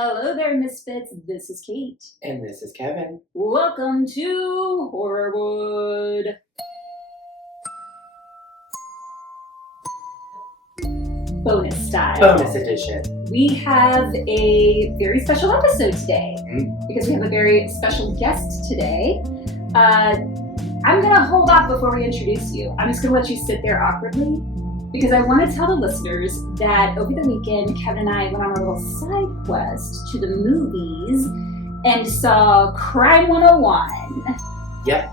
Hello there, Misfits. This is Kate. And this is Kevin. Welcome to Horrorwood. Bonus style. Bonus edition. We have a very special episode today because we have a very special guest today. I'm going to hold off before we introduce you. I'm just going to let you sit there awkwardly because I want to tell the listeners that over the weekend, Kevin and I went on a little side quest to the movies and saw Crime 101. Yep.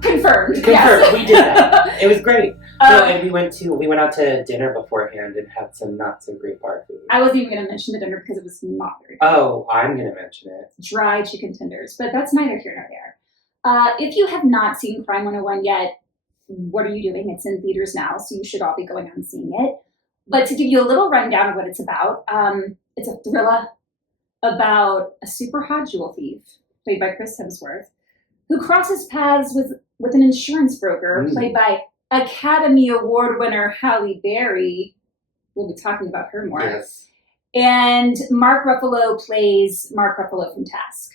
Confirmed. Confirmed. Yes. We did that. It was great. And we went out to dinner beforehand and had some not so great bar food. I wasn't even going to mention the dinner because it was not very good. Oh, I'm going to mention it. Dry chicken tenders, but that's neither here nor there. If you have not seen Crime 101 yet, what are you doing? It's in theaters now, so you should all be going out and seeing it. But to give you a little rundown of what it's about, it's a thriller about a super hot jewel thief, played by Chris Hemsworth, who crosses paths with an insurance broker, played by Academy Award winner Halle Berry. We'll be talking about her more. Yes. And Mark Ruffalo plays Mark Ruffalo from Task.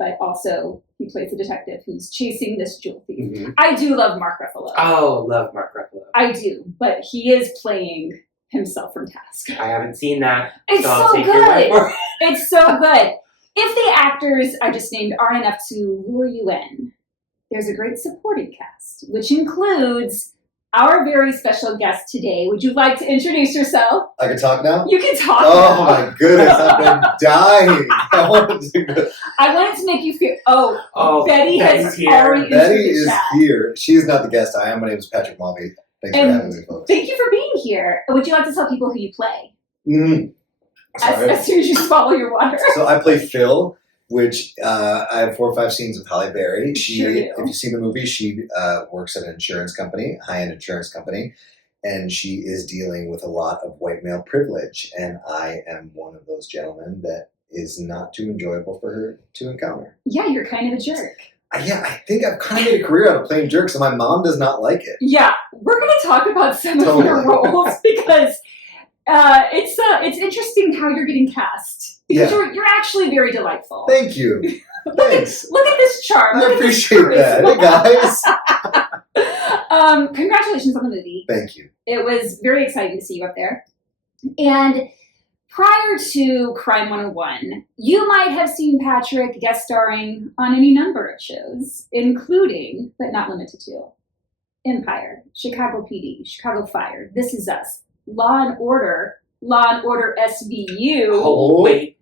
But also, he plays a detective who's chasing this jewel thief. Mm-hmm. I do love Mark Ruffalo. Oh, love Mark Ruffalo. I do, but he is playing himself from Task. I haven't seen that. It's so good. It's so good. If the actors I just named aren't enough to lure you in, there's a great supporting cast, which includes our very special guest today. Would you like to introduce yourself? I can talk now? You can talk now. now. My goodness, I've been dying. I wanted to make you feel... Betty has here. already Betty is chat. here. She is not the guest. I am. My name is Patrick Mulvey. Thanks for having me, folks. Thank you for being here. Would you like to tell people who you play? As soon as you swallow your water. So I play Phil, which I have 4 or 5 scenes with Halle Berry. If you've seen the movie, she works at an insurance company, high-end insurance company, and she is dealing with a lot of white male privilege. And I am one of those gentlemen that is not too enjoyable for her to encounter. Yeah, you're kind of a jerk. Yeah, I think I've kind of made a career out of playing jerks, and my mom does not like it. Yeah, we're going to talk about some of your roles because it's interesting how you're getting cast. Because you're actually very delightful. Thank you. Thanks. Look at this charm. I appreciate that. Hey, guys. Congratulations on the movie. Thank you. It was very exciting to see you up there. And prior to Crime 101, you might have seen Patrick guest starring on any number of shows, including, but not limited to, Empire, Chicago PD, Chicago Fire, This Is Us, Law and Order SVU. Oh, wait.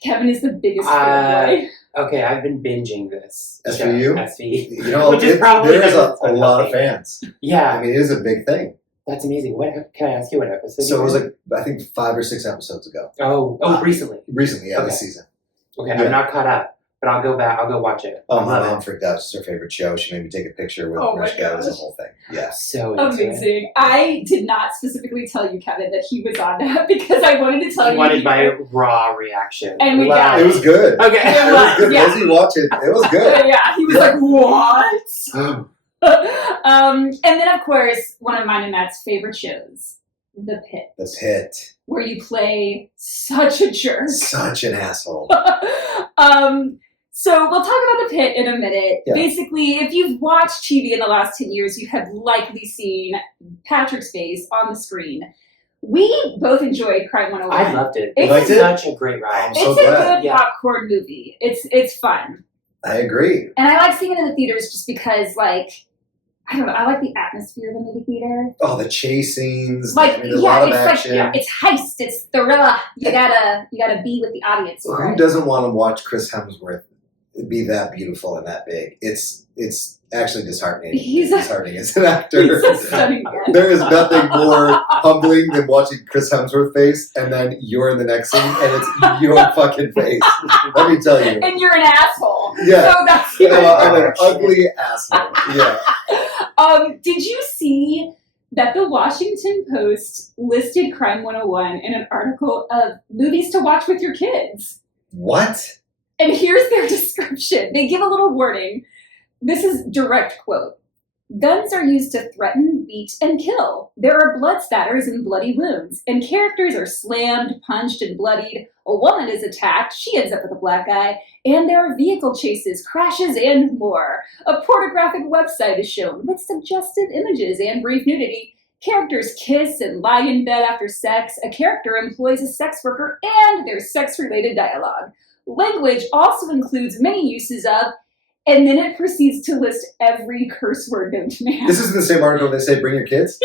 Kevin is the biggest fanboy. Okay, I've been binging this. SVU? SVU. You know, there's a lot of fans. Yeah. I mean, it is a big thing. That's amazing. Can I ask you what episode? So it was I think 5 or 6 episodes ago. Oh, recently. Recently, yeah, this season. Okay, yeah. I'm not caught up, but I'll go back. I'll go watch it. Oh, my mom freaked out. It's her favorite show. She made me take a picture with her. It was a whole thing. Yeah. So amazing. I did not specifically tell you, Kevin, that he was on that because I wanted to tell you. You wanted my raw reaction. And we got it. It was good. Okay. It was good. Yeah. As you watch it, it was good. Yeah, he was like, what? And then, of course, one of mine and Matt's favorite shows, The Pit. The Pit. Where you play such a jerk. Such an asshole. So we'll talk about The Pit in a minute. Yeah. Basically, if you've watched TV in the last 10 years, you have likely seen Patrick's face on the screen. We both enjoyed Crime 101. I loved it. It's such a great ride. So it's glad. A good popcorn movie. It's fun. I agree. And I like seeing it in the theaters just because, like, I don't know, I like the atmosphere of a movie theater. Oh, the chase scenes. Like, a lot of action. It's heist, it's thriller. You gotta be with the audience. Well, who doesn't want to watch Chris Hemsworth be that beautiful and that big? It's actually disheartening. Disheartening as an actor. He's a stunning man. There is nothing more humbling than watching Chris Hemsworth's face and then you're in the next scene and it's your fucking face. Let me tell you. And you're an asshole. Yeah. So that's I'm an ugly asshole. Yeah. Did you see that the Washington Post listed Crime 101 in an article of movies to watch with your kids? What? And here's their description. They give a little warning. This is direct quote. Guns are used to threaten, beat, and kill. There are blood spatters and bloody wounds, and characters are slammed, punched, and bloodied. A woman is attacked, she ends up with a black eye, and there are vehicle chases, crashes, and more. A pornographic website is shown with suggestive images and brief nudity. Characters kiss and lie in bed after sex. A character employs a sex worker, and there's sex-related dialogue. Language also includes many uses of, and then it proceeds to list every curse word known to man. This is the same article they say bring your kids?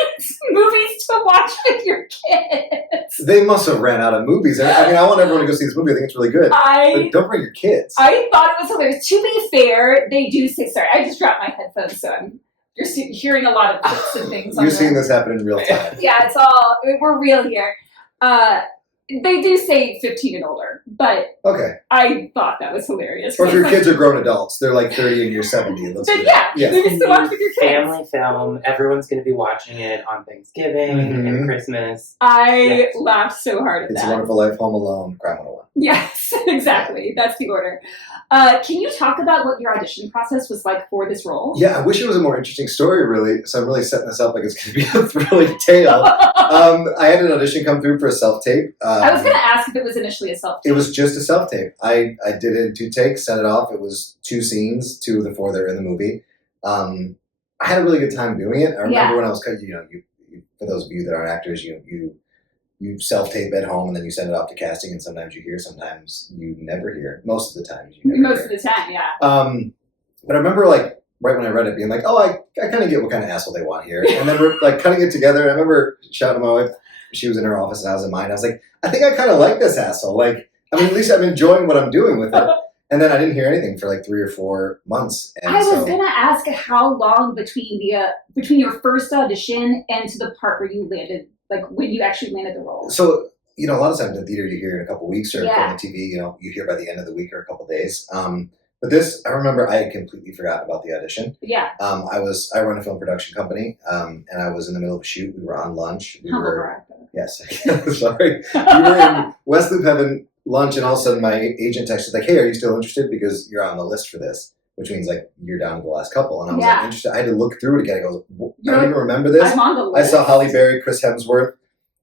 Movies to watch with your kids. They must have ran out of movies. I mean, I want everyone to go see this movie. I think it's really good. But don't bring your kids. I thought it was hilarious. To be fair, they do say, sorry, I just dropped my headphones, so you're hearing a lot of clips and things. You're seeing this happen in real time. Yeah, it's all, we're real here. They do say 15 and older, but okay. I thought that was hilarious. Or if your kids are grown adults, they're like 30 and you're 70. Then movies to watch with your kids. Family film. Everyone's going to be watching it on Thanksgiving and Christmas. I laughed so hard at It's that. a Wonderful Life, Home Alone, Crime 101. Yes, exactly. That's the order. Can you talk about what your audition process was like for this role? Yeah, I wish it was a more interesting story, really. So I'm really setting this up like it's going to be a thrilling tale. I had an audition come through for a self-tape. I was going to ask if it was initially a self-tape. It was just a self-tape. I did it in 2 takes, sent it off. It was 2 scenes, 2 of the 4 that are in the movie. I had a really good time doing it. I remember when I was, for those of you that aren't actors, you self-tape at home and then you send it off to casting, and sometimes you hear, sometimes you never hear. Most of the time, you never Most hear. of the time, yeah. But I remember, like, right when I read it, being like, oh, I kind of get what kind of asshole they want here. And then we're, like, cutting it together. And I remember shouting to my wife. She was in her office and I was in mine. I was like, I think I kind of like this asshole. Like, I mean, at least I'm enjoying what I'm doing with it. And then I didn't hear anything for like 3 or 4 months. And I was gonna ask how long between your first audition and to the part where you landed, like when you actually landed the role. So, a lot of times in theater you hear in a couple weeks, or on the TV, you hear by the end of the week or a couple days. But this, I remember I had completely forgotten about the audition. Yeah. I run a film production company, and I was in the middle of a shoot. We were on lunch. Yes, sorry. We were in West Loop having lunch, and all of a sudden my agent texted like, hey, are you still interested? Because you're on the list for this, which means like you're down to the last couple. And I was like, interested. I had to look through it again. I go, I don't even remember this. I'm on the list. I saw Halle Berry, Chris Hemsworth.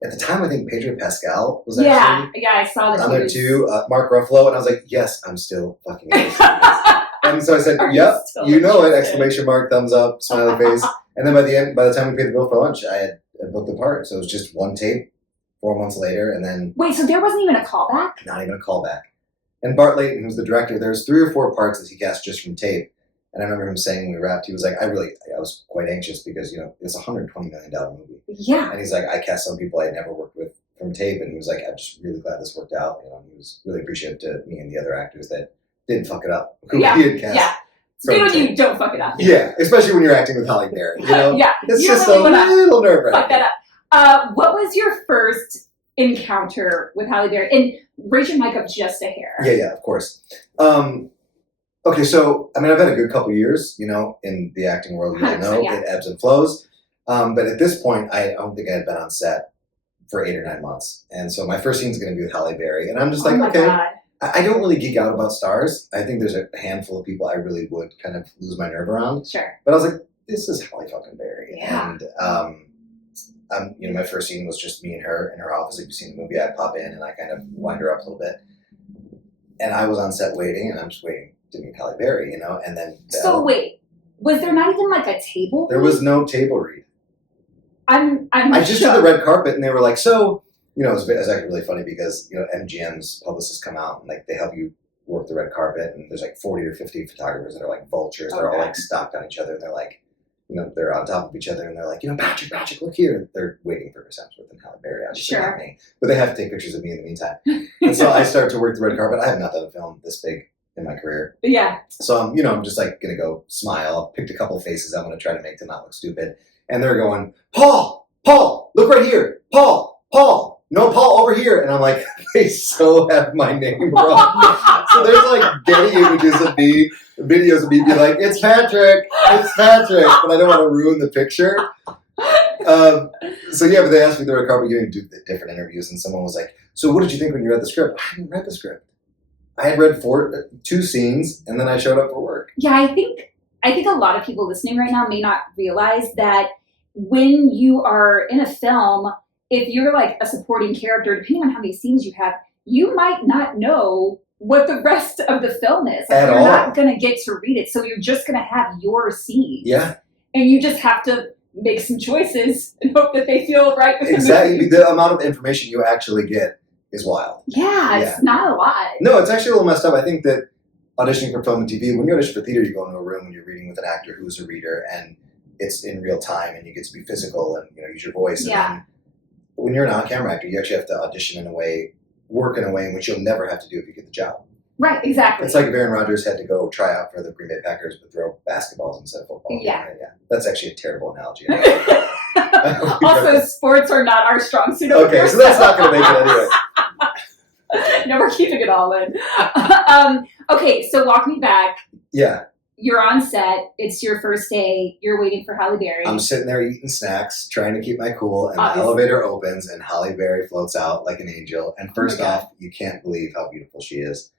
At the time, I think Pedro Pascal was actually I saw that on there too. Mark Ruffalo, and I was like, yes, I'm still fucking interested in this. And so I said, yep, you know it! Exclamation mark, thumbs up, smiley face. And then by the time we paid the bill for lunch, I had booked the part. So it was just 1 tape. 4 months later, and then wait, so there wasn't even a callback? Not even a callback. And Bart Layton, who's the director, there's 3 or 4 parts that he cast just from tape. And I remember him saying when we wrapped, he was like, I was quite anxious because it's a $120 million movie. Yeah. And he's like, I cast some people I had never worked with from tape, and he was like, I'm just really glad this worked out. He was really appreciative to me and the other actors that didn't fuck it up. Who he had cast. Yeah. Good when you don't fuck it up. Yeah, especially when you're acting with Halle Berry. Yeah. It's just a little nerve-wracking. Fuck that up. What was your first encounter with Halle Berry? And raise your mic up just a hair. Yeah, of course. Okay, so, I mean, I've had a good couple years, in the acting world. You know, it ebbs and flows. But at this point, I don't think I had been on set for 8 or 9 months. And so my first scene is going to be with Halle Berry. And I'm just like, okay. God. I don't really geek out about stars. I think there's a handful of people I really would kind of lose my nerve around. Sure. But I was like, this is Halle fucking Berry. Yeah. And, my first scene was just me and her in her office. If you've seen the movie, I pop in and I kind of wind her up a little bit. And I was on set waiting, and I'm just waiting to meet Halle Berry, and then... So wait, was there not even like a table read? There was no table read. I just did the red carpet, and they were like, so... it was actually really funny because, MGM's publicists come out and like they help you work the red carpet, and there's like 40 or 50 photographers that are like vultures. They're all like stocked on each other, and they're like, they're on top of each other, and they're like, Patrick, look here. They're waiting for Chris Hemsworth and Halle Berry, obviously not me. But they have to take pictures of me in the meantime. And so I start to work the red carpet. I have not done a film this big in my career. Yeah. So I'm just like going to go smile. Picked a couple of faces I'm going to try to make to not look stupid. And they're going, Paul, look right here. Paul. No, Paul, over here. And I'm like, they so have my name wrong. So there's like getting images of me, videos of me be like, it's Patrick. But I don't want to ruin the picture. But they asked me the red carpet, to do different interviews. And someone was like, so what did you think when you read the script? I hadn't read the script. I had read 2 scenes, and then I showed up for work. Yeah, I think I think a lot of people listening right now may not realize that when you are in a film, if you're like a supporting character, depending on how many scenes you have, you might not know what the rest of the film is. Like, you're not going to get to read it. So you're just going to have your scenes. Yeah. And you just have to make some choices and hope that they feel right with exactly. the movie. The amount of information you actually get is wild. Yeah, it's not a lot. No, it's actually a little messed up. I think that auditioning for film and TV, when you audition for theater, you go into a room and you're reading with an actor who's a reader, and it's in real time, and you get to be physical and use your voice. Yeah. And then when you're an on-camera actor, you actually have to audition in a way, work in a way in which you'll never have to do if you get the job. Right, exactly. It's like if Aaron Rodgers had to go try out for the Green Bay Packers but throw basketballs instead of football. Yeah. That's actually a terrible analogy. Also, sports are not our strong suit. Okay, so that's not going to make it anyway. No, we're keeping it all in. Okay, so walk me back. Yeah. You're on set. It's your first day. You're waiting for Halle Berry. I'm sitting there eating snacks, trying to keep my cool, and Obviously. the elevator opens, and Halle Berry floats out like an angel. And first off, you can't believe how beautiful she is.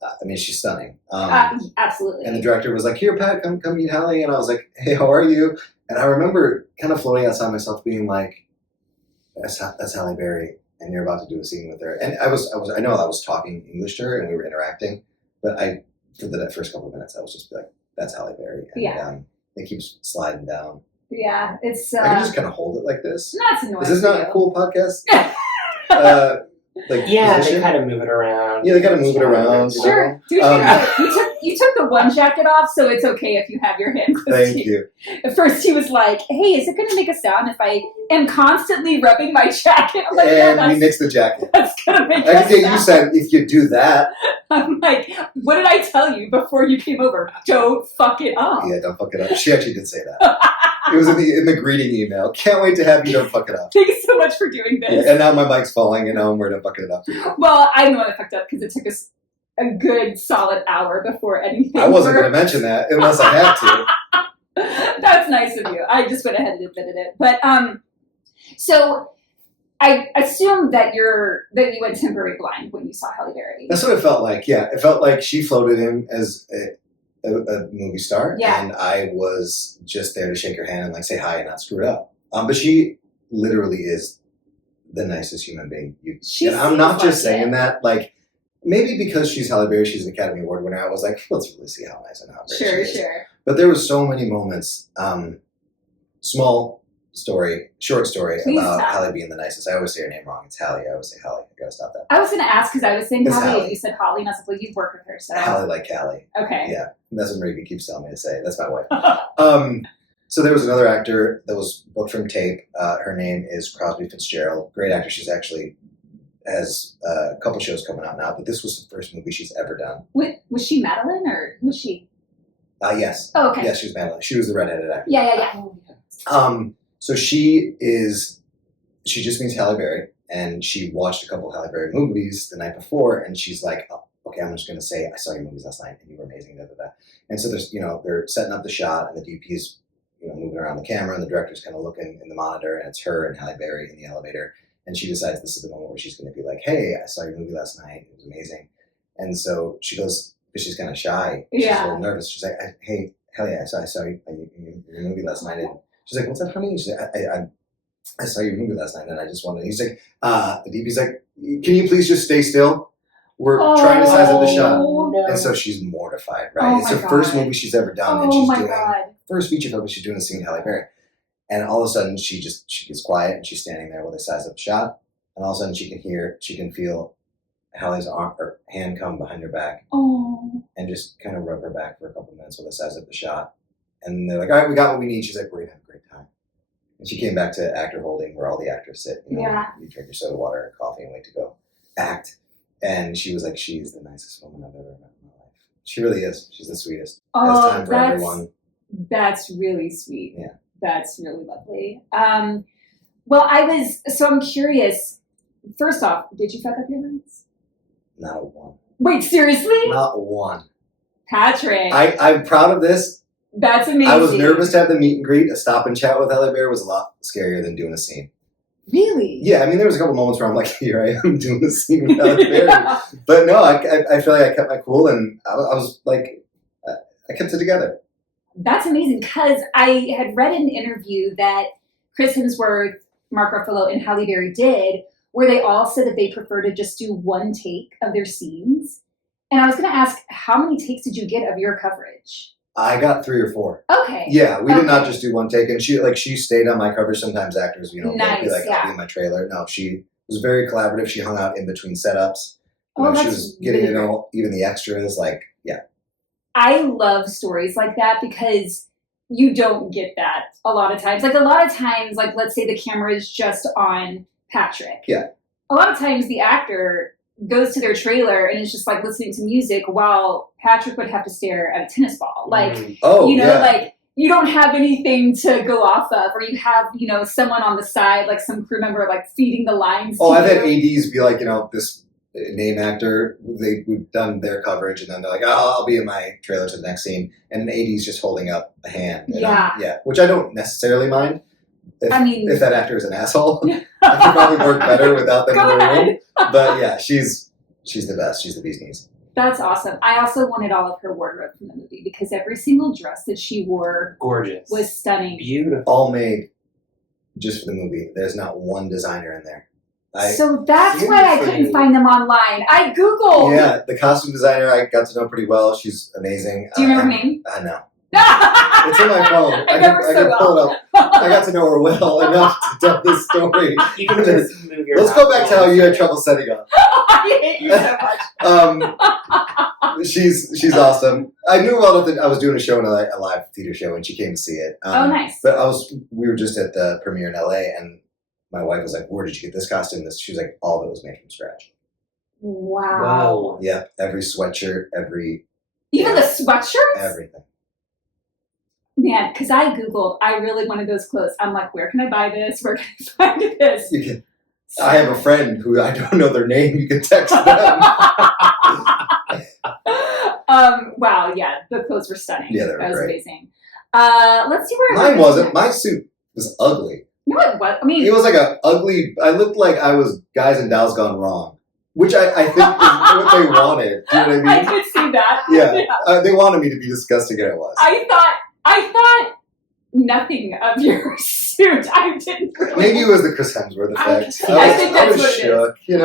I mean, she's stunning. Absolutely. And the director was like, "Here, Pat, come meet Halle." And I was like, "Hey, how are you?" And I remember kind of floating outside myself, being like, "That's Halle Berry, and you're about to do a scene with her." And I know I was talking English to her, and we were interacting, but for the first couple of minutes, I was just like, "That's Halle Berry." And it keeps sliding down. Yeah, it's. I can just kind of hold it like this. That's annoying. Is this not a cool podcast? They kind of move it around. Yeah, they kind of move it around. Sure. You took the one jacket off, so it's okay if you have your hand close Thank to you. At first, he was like, "Hey, is it going to make a sound if I am constantly rubbing my jacket?" I'm like, and "No, we nixed the jacket. that's going to make a I think sound." you said if you do that. I'm like, "What did I tell you before you came over? Don't fuck it up." Yeah, don't fuck it up. She actually did say that. It was in the greeting email. Can't wait to have you. Don't fuck it up. Thanks so much for doing this. Yeah, and now my mic's falling, and now I'm worried about fucking it up. Well, I'm the one that fucked up because it took us a good solid hour before anything. I wasn't going to mention that unless I had to. That's nice of you. I just went ahead and admitted it. But so I assume that you went temporary blind when you saw Halle Berry. That's what it felt like. Yeah, it felt like she floated in as a movie star, and I was just there to shake her hand and like say hi and not screw it up. But she literally is the nicest human being. And I'm not just saying that. Like, maybe because she's Halle Berry, she's an Academy Award winner. I was like, let's really see how nice and how great she is. Sure. But there was so many moments. Short story Please about tell. Halle being the nicest. I always say her name wrong. It's Halle. I always say Halle. I gotta stop that. I was going to ask because I was saying It's Halle, Halle. and you said Holly, and I was like, well, you've worked with her, so. Halle like Callie. Okay. Yeah, that's what Reagan keeps telling me to say. That's my wife. So there was another actor that was booked from tape. Her name is Crosby Fitzgerald. Great actor. She's actually has a couple shows coming out now, but this was the first movie she's ever done. Was she Madeline, or who was she? Yes. Oh, okay. Yes, she was Madeline. She was the redheaded actor. Yeah. So she just meets Halle Berry, and she watched a couple of Halle Berry movies the night before, and she's like, oh, okay, I'm just going to say, I saw your movies last night, and you were amazing, da, da, da. And so they're setting up the shot, and the DP's, moving around the camera, and the director's kind of looking in the monitor, and it's her and Halle Berry in the elevator, and she decides this is the moment where she's going to be like, hey, I saw your movie last night, it was amazing. And so she goes, but she's kind of shy, she's a little nervous, she's like, hey, Halle, I saw your movie last night, and she's like, what's up, honey? She's like, I saw your movie last night, and I just wanted. He's like, the DP's like, can you please just stay still? We're trying to size up the shot. No. And so she's mortified, right? It's her first movie she's ever done, and she's doing first feature film. She's doing a scene with Halle Berry, and all of a sudden she gets quiet, and she's standing there while they size up the shot, and all of a sudden she can feel Halle's arm or hand come behind her back, and just kind of rub her back for a couple minutes while they size up the shot, and they're like, all right, we got what we need. She's like, we're gonna have a great time. And she came back to actor holding where all the actors sit. You drink your soda water and coffee and wait to go act. And she was like, she's the nicest woman I've ever met in my life. She really is. She's the sweetest. Has time for everyone. That's really sweet. Yeah. That's really lovely. Well, I'm curious. First off, did you fuck up your lines? Not one. Wait, seriously? Not one. Patrick. I'm proud of this. That's amazing. I was nervous to have the meet and greet. A stop and chat with Halle Berry was a lot scarier than doing a scene. Really? Yeah, I mean, there was a couple moments where I'm like, here I am doing a scene with Halle Berry. But no, I feel like I kept my cool, and I was like, I kept it together. That's amazing, because I had read an interview that Chris Hemsworth, Mark Ruffalo, and Halle Berry did, where they all said that they prefer to just do one take of their scenes. And I was going to ask, how many takes did you get of your coverage? I got 3 or 4. Okay. Yeah, we did not just do one take, and she stayed on my coverage. Sometimes actors, you know, Nice, they'll be like, I'll be in my trailer. No, she was very collaborative. She hung out in between setups. Oh, She that's was getting really to know even the extras. Like, yeah. I love stories like that because you don't get that a lot of times. Like a lot of times, like let's say the camera is just on Patrick. Yeah. A lot of times the actor goes to their trailer and is just like listening to music while Patrick would have to stare at a tennis ball. Like, like you don't have anything to go off of, or you have, someone on the side, like some crew member, like feeding the lines. Oh, I've had ADs be like, this name actor, we've done their coverage, and then they're like, oh, I'll be in my trailer to the next scene, and an AD's just holding up a hand. And which I don't necessarily mind. If that actor is an asshole, I could probably work better without them in the room. But yeah, she's the best. She's the bee's knees. That's awesome. I also wanted all of her wardrobe from the movie because every single dress that she wore, gorgeous, was stunning, beautiful, all made just for the movie. There's not one designer in there. So that's why I couldn't find them online. I Googled. Yeah, the costume designer I got to know pretty well. She's amazing. Do you remember her name? No. It's in my phone. I can pull it up. I got to know her well enough to tell this story. You can just move your Let's go back to how you had trouble setting up. I hate you so much. She's awesome. I knew well that I was doing a show in a live theater show, and she came to see it. Oh, nice. But we were just at the premiere in LA, and my wife was like, "Where did you get this costume?" She was like, "All of it was made from scratch." Wow. Yeah, every sweatshirt, even the sweatshirts, everything. Man, because I Googled, I really wanted those clothes. I'm like, where can I buy this? Where can I find this? I have a friend who I don't know their name. You can text them. Wow, yeah, the clothes were stunning. Yeah, they were That was great. Amazing. Let's see where mine wasn't. My suit was ugly. No, it was. It was like a ugly. I looked like I was Guys and Dolls Gone Wrong, which I think is what they wanted. Do you know what I mean? I could see that. Yeah, they wanted me to be disgusting, and it was. I thought nothing of your suit. I didn't. Really. Maybe it was the Chris Hemsworth effect. I think that's was what shook, it is.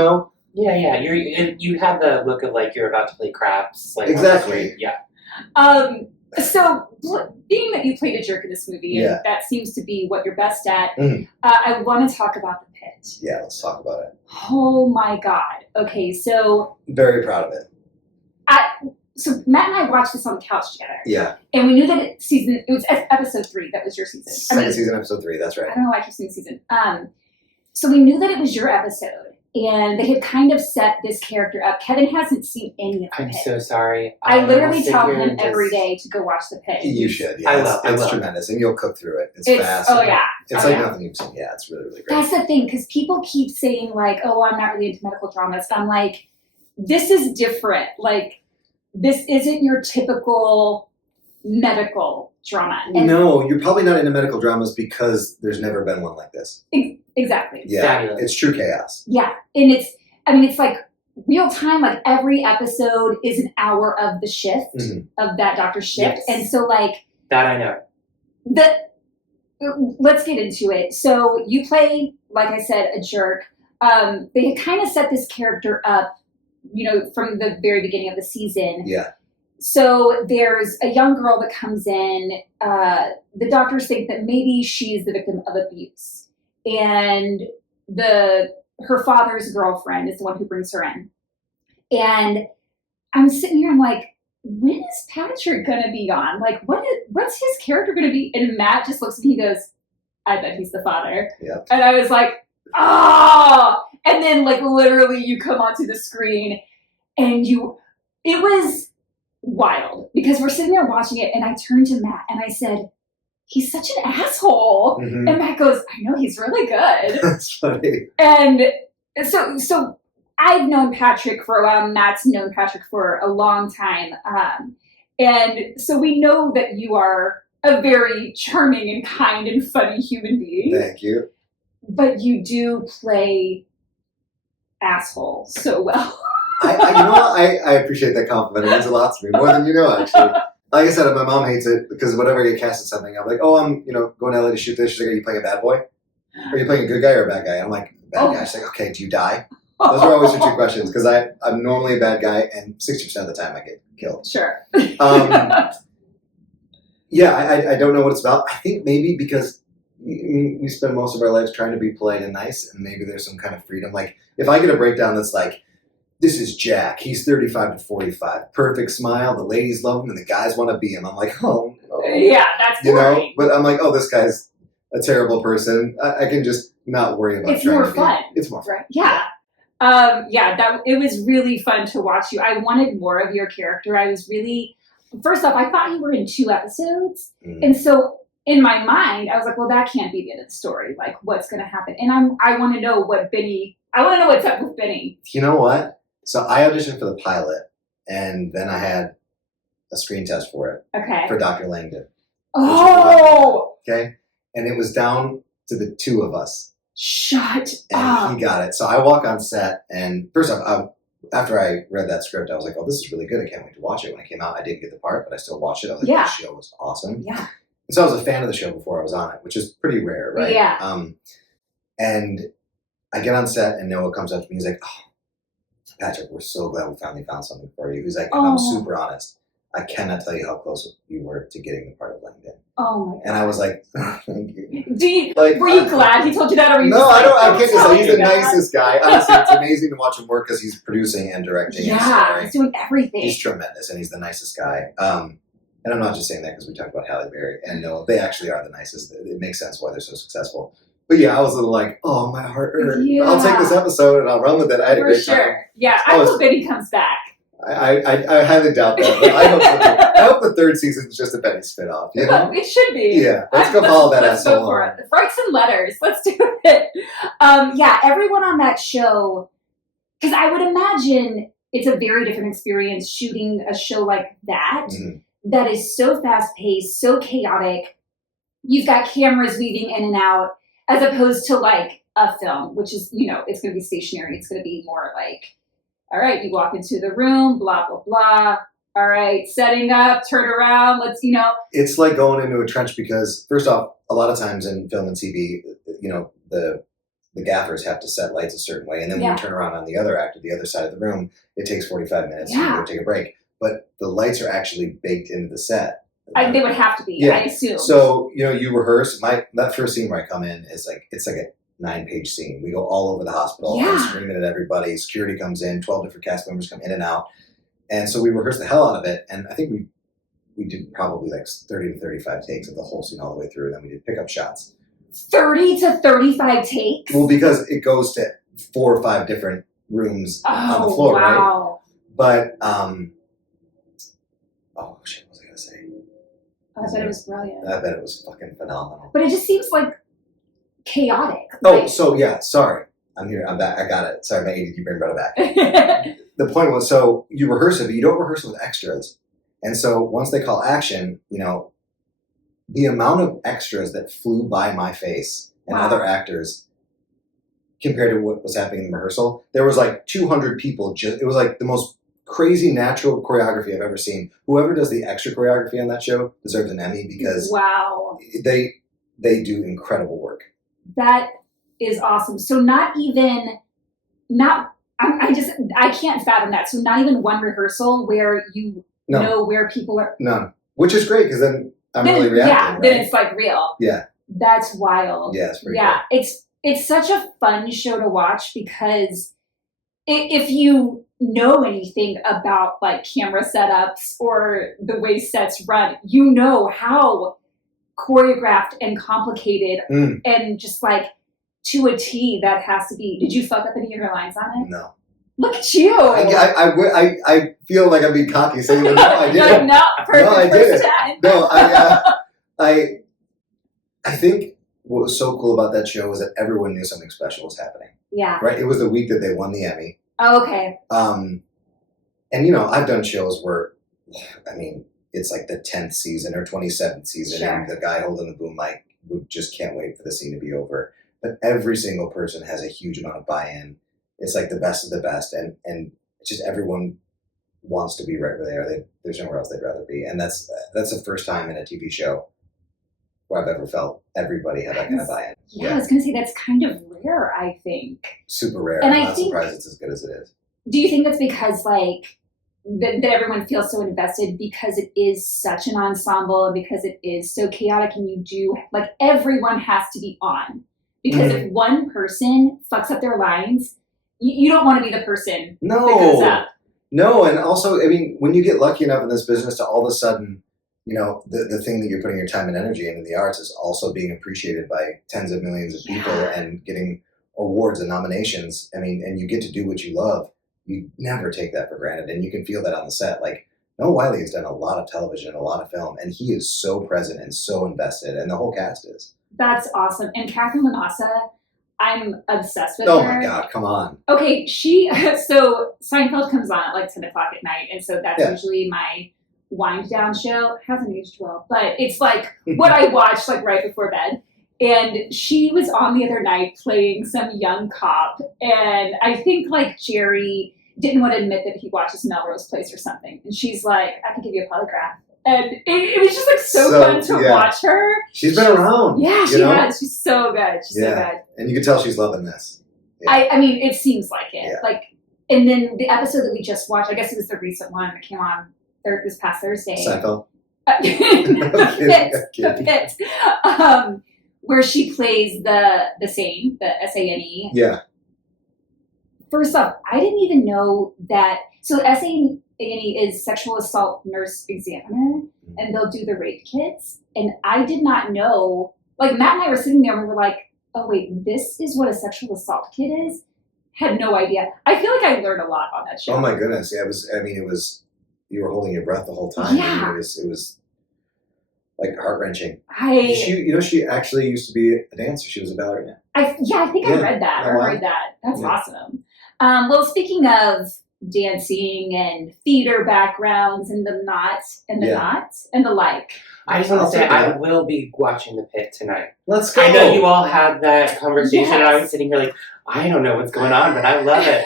Yeah. You had the look of like you're about to play craps. Like, exactly. Yeah. So, being that you played a jerk in this movie, and that seems to be what you're best at, I want to talk about the pit. Yeah, let's talk about it. Oh my God. Okay, so. Very proud of it. So Matt and I watched this on the couch together. Yeah. And we knew that it was episode 3 that was your season. Second season, episode 3, that's right. I don't know why I keep saying season. So we knew that it was your episode. And they had kind of set this character up. Kevin hasn't seen any of the I'm Pit. so sorry. I literally tell him every day to go watch the Pit. You should. Yeah, it's tremendous, and you'll cook through it. It's fast. Oh yeah. It's like nothing you've seen. Yeah, it's really, really great. That's the thing, because people keep saying like, "Oh, I'm not really into medical dramas." I'm like, this is different. Like, this isn't your typical medical drama. And no, you're probably not into medical dramas because there's never been one like this. Exactly. Yeah, it's true chaos. Yeah, and it's like real time. Like every episode is an hour of the shift of that doctor's shift, and so like that I know. Let's get into it. So you play, like I said, a jerk. They had kind of set this character up, from the very beginning of the season. Yeah. So there's a young girl that comes in. The doctors think that maybe she's the victim of abuse. And her father's girlfriend is the one who brings her in. And I'm sitting here, I'm like, when is Patrick gonna be on? Like, what's his character gonna be? And Matt just looks at me, he goes, I bet he's the father. Yep. And I was like, oh! And then like literally you come onto the screen and it was wild because we're sitting there watching it and I turned to Matt and I said, he's such an asshole. Mm-hmm. And Matt goes, I know, he's really good. That's funny. And so I've known Patrick for a while. Matt's known Patrick for a long time. And so we know that you are a very charming and kind and funny human being. Thank you. But you do play asshole so well. I appreciate that compliment. It means a lot to me, more than you know, actually. like I said, my mom hates it because whenever I get cast in something, I'm like, oh, I'm going to LA to shoot this. She's like, are you playing a bad boy? Are you playing a good guy or a bad guy? I'm like, bad guy. She's like, okay, do you die? Those are always her two questions because I'm normally a bad guy and 60% of the time I get killed. Sure. Yeah, I don't know what it's about. I think maybe because we spend most of our lives trying to be polite and nice, and maybe there's some kind of freedom. Like, if I get a breakdown that's like, this is Jack, he's 35 to 45, perfect smile, the ladies love him, and the guys want to be him. I'm like, oh, no. Yeah, that's boring. But I'm like, oh, this guy's a terrible person. I can just not worry about it. It's more fun. It's more fun. Right? Yeah. It was really fun to watch you. I wanted more of your character. First off, I thought you were in 2 episodes. And so in my mind, I was like, well, that can't be the end of the story. Like, what's going to happen? And I want to know what's up with Benny. You know what? So I auditioned for the pilot, and then I had a screen test for it. Okay. For Dr. Langdon. Oh! Okay. And it was down to the 2 of us. Shut and up. He got it. So I walk on set, and first off, after I read that script, I was like, oh, this is really good. I can't wait to watch it. When I came out, I didn't get the part, but I still watched it. I was like, this show was awesome. Yeah. And so I was a fan of the show before I was on it, which is pretty rare, right? Yeah. And I get on set, and Noah comes up to me. He's like, oh, Patrick, we're so glad we finally found something for you. He's like, and I'm super honest. I cannot tell you how close you were to getting the part of Langdon. Oh my God. And I was like, oh, thank you. Were you glad he told you that? Or were you no, I can't just say he's the nicest guy. Honestly, it's amazing to watch him work because he's producing and directing. Yeah, he's doing everything. He's tremendous, and he's the nicest guy. And I'm not just saying that because we talked about Halle Berry. And no, they actually are the nicest. It makes sense why they're so successful. But yeah, I was a little like, oh, my heart hurt. Yeah. I'll take this episode and I'll run with it. I had a great time. Yeah, I hope that he comes back. I highly doubt that, but I hope so too. I hope the 3rd season is just a Benny spinoff. You know? It should be. Yeah, let's go follow that asshole. Let's go for it. Write some letters. Let's do it. Everyone on that show, because I would imagine it's a very different experience shooting a show like that, that is so fast-paced, so chaotic. You've got cameras weaving in and out, as opposed to like a film, which is, it's going to be stationary. It's going to be more like, all right, you walk into the room, blah, blah, blah. All right, setting up, turn around, let's. It's like going into a trench because, first off, a lot of times in film and TV, the gaffers have to set lights a certain way. And then when you turn around on the other actor, the other side of the room, it takes 45 minutes to go take a break. But the lights are actually baked into the set. They would have to be, I assume. So, you rehearse. That first scene where I come in is it's like a 9-page scene. We go all over the hospital. I'm screaming at everybody. Security comes in. 12 different cast members come in and out. And so we rehearsed the hell out of it. And I think we did probably like 30 to 35 takes of the whole scene all the way through. And then we did pickup shots. 30 to 35 takes? Well, because it goes to 4 or 5 different rooms on the floor, right? But, oh, shit, what was I going to say? I bet it was brilliant. I bet it was fucking phenomenal. But it just seems like chaotic. Sorry. I'm here. I'm back. I got it. Sorry, my ADD brain brought it back. The point was, so you rehearse it, but you don't rehearse it with extras. And so once they call action, the amount of extras that flew by my face and other actors compared to what was happening in the rehearsal, there was like 200 people. It was like the most crazy natural choreography I've ever seen. Whoever does the extra choreography on that show deserves an Emmy because they do incredible work. That is awesome. So I can't fathom that. So not even one rehearsal where you know where people are. None. Which is great because then I'm really reacting. Yeah, then it's like real. Yeah. That's wild. Yeah, it's pretty cool. It's such a fun show to watch because if you know anything about like camera setups or the way sets run, you know how choreographed and complicated and just like to a T that has to be. Did you fuck up any of your lines on it? No. Look at you. I feel like I'm being cocky saying, no, I didn't. No, perfect. No, I didn't. No, I think what was so cool about that show was that everyone knew something special was happening. Yeah. Right? It was the week that they won the Emmy. Oh, okay. And I've done shows where, it's like the 10th season or 27th season, and the guy holding the boom mic just can't wait for the scene to be over. But every single person has a huge amount of buy-in. It's like the best of the best, and just everyone wants to be right where they are. There's nowhere else they'd rather be. And that's the first time in a TV show where I've ever felt everybody had that kind of buy-in. Yeah, I was going to say that's kind of rare, I think. Super rare. And I'm I not think, surprised it's as good as it is. Do you think that's because like that everyone feels so invested because it is such an ensemble and because it is so chaotic and you do like everyone has to be on? Because if one person fucks up their lines, you don't want to be the person that goes up. No, and also, I mean, when you get lucky enough in this business to all of a sudden, you know, the thing that you're putting your time and energy into the arts is also being appreciated by tens of millions of people and getting awards and nominations. I mean, and you get to do what you love. You never take that for granted, and you can feel that on the set. Like, Noah Wyle has done a lot of television and a lot of film, and he is so present and so invested, and the whole cast is. That's awesome. And Catherine Lanassa, I'm obsessed with her. Oh my God, come on. Okay, so Seinfeld comes on at like 10 o'clock at night, and so that's usually my wind down show. It hasn't aged well, but it's like what I watch like right before bed. And she was on the other night playing some young cop, and I think like Jerry didn't want to admit that he watches Melrose Place or something. And she's like, I can give you a polygraph. And it was just like so fun to watch her. She's been around. Yeah, she has. She's so good. She's so good. And you can tell she's loving this. Yeah. I mean, it seems like it. Yeah. Like, and then the episode that we just watched, I guess it was the recent one that came on this past Thursday. Seinfeld? The Pit. Where she plays the Sane, the SANE. Yeah. First off, I didn't even know that. So SANE is sexual assault nurse examiner, and they'll do the rape kits. And I did not know. Like Matt and I were sitting there, and we were like, "Oh wait, this is what a sexual assault kit is." Had no idea. I feel like I learned a lot on that show. Oh my goodness! Yeah, it was. I mean, it was. You were holding your breath the whole time. Yeah. I mean, it was like heart-wrenching. She she actually used to be a dancer. She was a ballerina. I think I read that. I read that. That's awesome. Well, speaking of dancing and theater backgrounds and the knots and the like. I just want to say I will be watching The Pit tonight. Let's go. I know you all had that conversation, and I was sitting here like, I don't know what's going on, but I love it.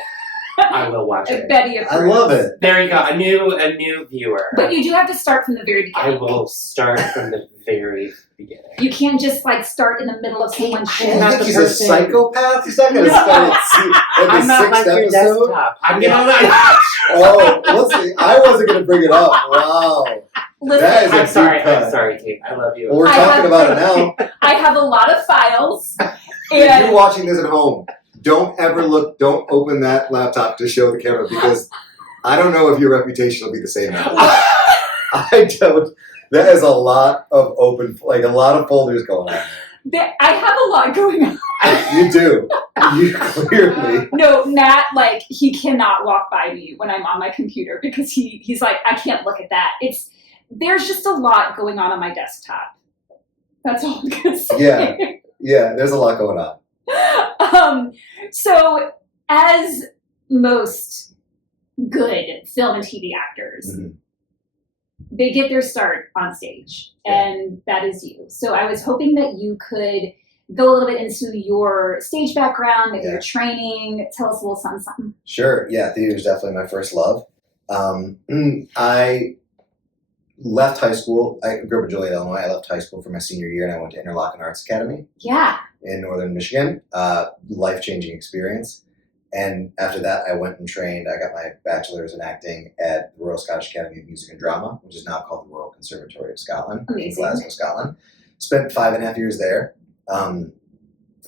I will watch it. Betty approves. I love it. There you go, a new viewer. But you do have to start from the very beginning. I will start from the very beginning. You can't just like start in the middle of someone's shit. I think he's a psychopath. He's not going to start at I'm the not sixth like your episode. desktop. I'm gonna. I wasn't going to bring it up. Wow. Listen, That is a I'm sorry, deep cut. I'm sorry, Kate. I love you. Well, we're talking about it now. I have a lot of files. If you're watching this at home, don't open that laptop to show the camera because I don't know if your reputation will be the same now. I don't. That is a lot of a lot of folders going on. I have a lot going on. You do. You clearly. No, Matt, like, he cannot walk by me when I'm on my computer because he's like, I can't look at that. There's just a lot going on my desktop. That's all I'm going to say. Yeah, there's a lot going on. So, as most good film and TV actors, they get their start on stage, and that is you. So I was hoping that you could go a little bit into your stage background, maybe your training. Tell us a little something. Sure. Yeah, theater is definitely my first love. I left high school. I grew up in Joliet, Illinois. I left high school for my senior year, and I went to Interlochen Arts Academy. Yeah. In northern Michigan. Life-changing experience. And after that, I went and trained. I got my bachelor's in acting at the Royal Scottish Academy of Music and Drama, which is now called the Royal Conservatory of Scotland in Glasgow, Scotland. Spent 5.5 years there. And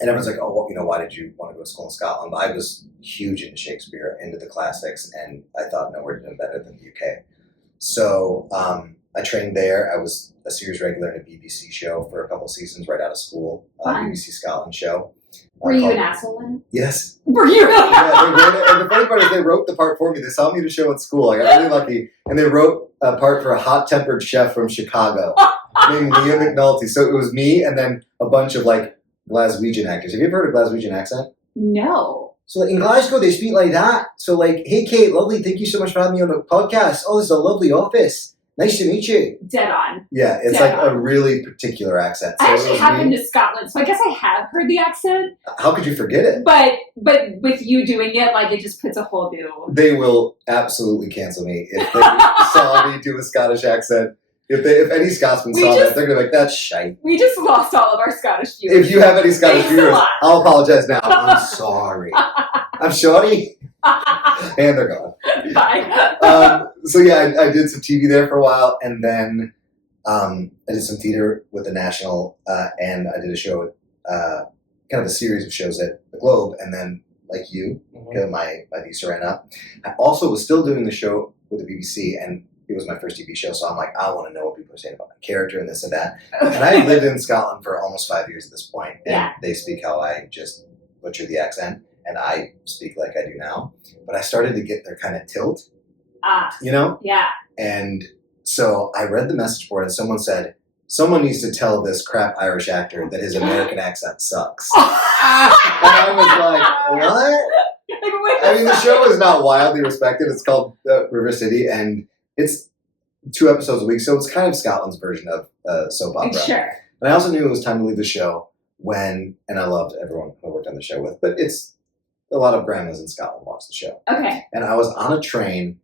everyone's like, oh, well, why did you want to go to school in Scotland? I was huge into Shakespeare, into the classics, and I thought nowhere did it better than the UK. So I trained there. I was a series regular in a BBC show for a couple seasons right out of school, BBC Scotland show. Were you an asshole in it? Yes. Were you? Yeah, they wrote it. And the funny part is they wrote the part for me. They saw me at a show at school. I got really lucky. And they wrote a part for a hot-tempered chef from Chicago named Leah McNulty. So it was me and then a bunch of Glaswegian actors. Have you ever heard of Glaswegian accent? No. So in Glasgow, they speak like that. So hey, Kate, lovely. Thank you so much for having me on the podcast. Oh, this is a lovely office. Nice to meet you. Dead on. Yeah, it's Dead like on. a really particular accent. So I it actually was have me. been to Scotland, so I guess I have heard the accent. How could you forget it? But with you doing it, like it just puts a whole new. They will absolutely cancel me if they saw me do a Scottish accent. If any Scotsman saw that, they're gonna be like, "That's shite." We just lost all of our Scottish viewers. If you have any Scottish Thanks a viewers, lot. I'll apologize now. I'm sorry. I'm sorry. And they're gone. Bye. So yeah, I did some TV there for a while, and then I did some theater with the National, and I did a show at kind of a series of shows at the Globe, and then like you, my visa ran up. I also was still doing the show with the BBC, and it was my first TV show, so I'm like, I want to know what people are saying about my character and this and that. And I lived in Scotland for almost 5 years at this point, and they speak how I just butcher the accent, and I speak like I do now. But I started to get their kind of tilt, you know? Yeah. And so I read the message board, and someone said, someone needs to tell this crap Irish actor that his American accent sucks. And I was like, what? I mean, the show is not wildly respected. It's called River City, and it's 2 episodes a week, so it's kind of Scotland's version of soap opera. Sure. And I also knew it was time to leave the show and I loved everyone I worked on the show with, but it's a lot of grandmas in Scotland watch the show. Okay. And I was on a train,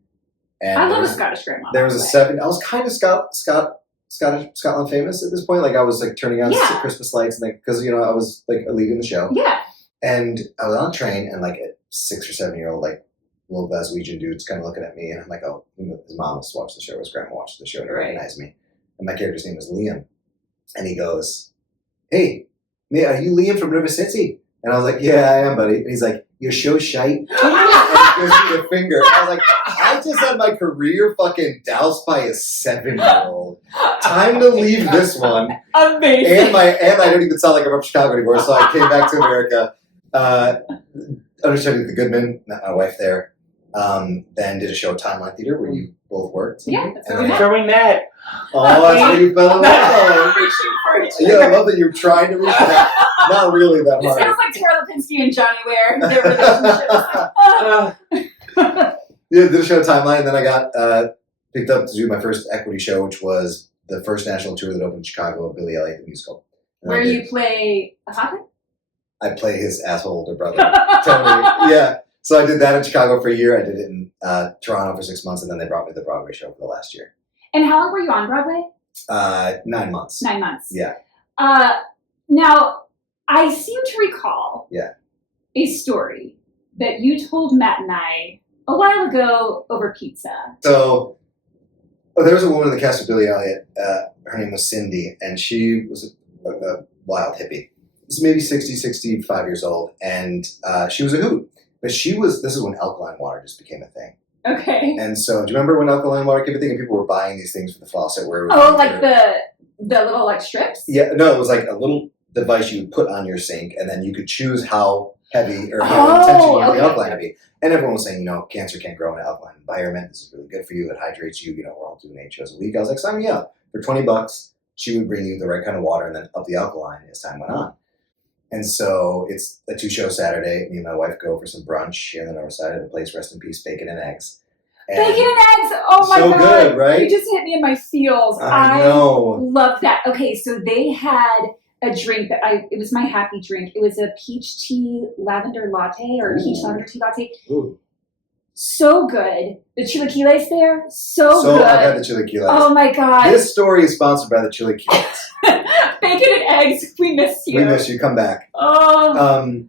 and I love a Scottish grandma. There was a I was kind of Scotland famous at this point. Like I was like turning on Christmas lights, and because I was like a lead in the show. Yeah. And I was on a train, and like a 6 or 7 year old like little Glaswegian dude's kind of looking at me, and I'm like, oh, his mom must watch the show, his grandma watched the show, and he recognized me. And my character's name was Liam. And he goes, hey, mate, are you Liam from River City? And I was like, yeah, I am, buddy. And he's like, your show's shite. And he gives me the finger. I was like, I just had my career fucking doused by a 7-year-old. Time to leave this one. Amazing. And I don't even sound like I'm from Chicago anymore, so I came back to America. Understudied the Goodman, met my wife there. Then did a show at Timeline Theater where you both worked. Yeah, that's where we met. Oh, that's where you fell in love. Yeah, I love that you're trying to reach that. Not really that It hard. sounds like Tara Lipinski and Johnny Ware, their relationship. Yeah, did a show at Timeline, and then I got picked up to do my first equity show, which was the first national tour that opened in Chicago of Billy Elliot the Musical. And where you play a hothead? I play his asshole older brother, Tony. Yeah. So I did that in Chicago for a year. I did it in Toronto for 6 months, and then they brought me to the Broadway show for the last year. And how long were you on Broadway? 9 months. 9 months. Yeah. Now, I seem to recall a story that you told Matt and I a while ago over pizza. So there was a woman in the cast of Billy Elliot. Her name was Cindy, and she was a wild hippie. This is maybe 60, 65 years old, and she was a hoot. But this is when alkaline water just became a thing. Okay. And so, do you remember when alkaline water became a thing and people were buying these things for the faucet? Where like the little like strips? Yeah, no, it was like a little device you would put on your sink, and then you could choose how heavy or how intense you wanted the alkaline to be. And everyone was saying, cancer can't grow in an alkaline environment. This is really good for you. It hydrates you. We're all doing 8 shows a week. I was like, sign me up. For $20, she would bring you the right kind of water and then up the alkaline as time went on. And so it's a 2-show Saturday. Me and my wife go for some brunch here on the north side of the place. Rest in peace, bacon and eggs. Bacon and eggs! Oh my god! So good, right? You just hit me in my feels. I know. Love that. Okay, so they had a drink that it was my happy drink. It was a peach tea lavender latte or peach lavender tea latte. Ooh. So good. The chilaquiles there, so good. I've had the chilaquiles. Oh my god. This story is sponsored by the chilaquiles. Bacon and eggs, we miss you. We miss you. Come back. Oh.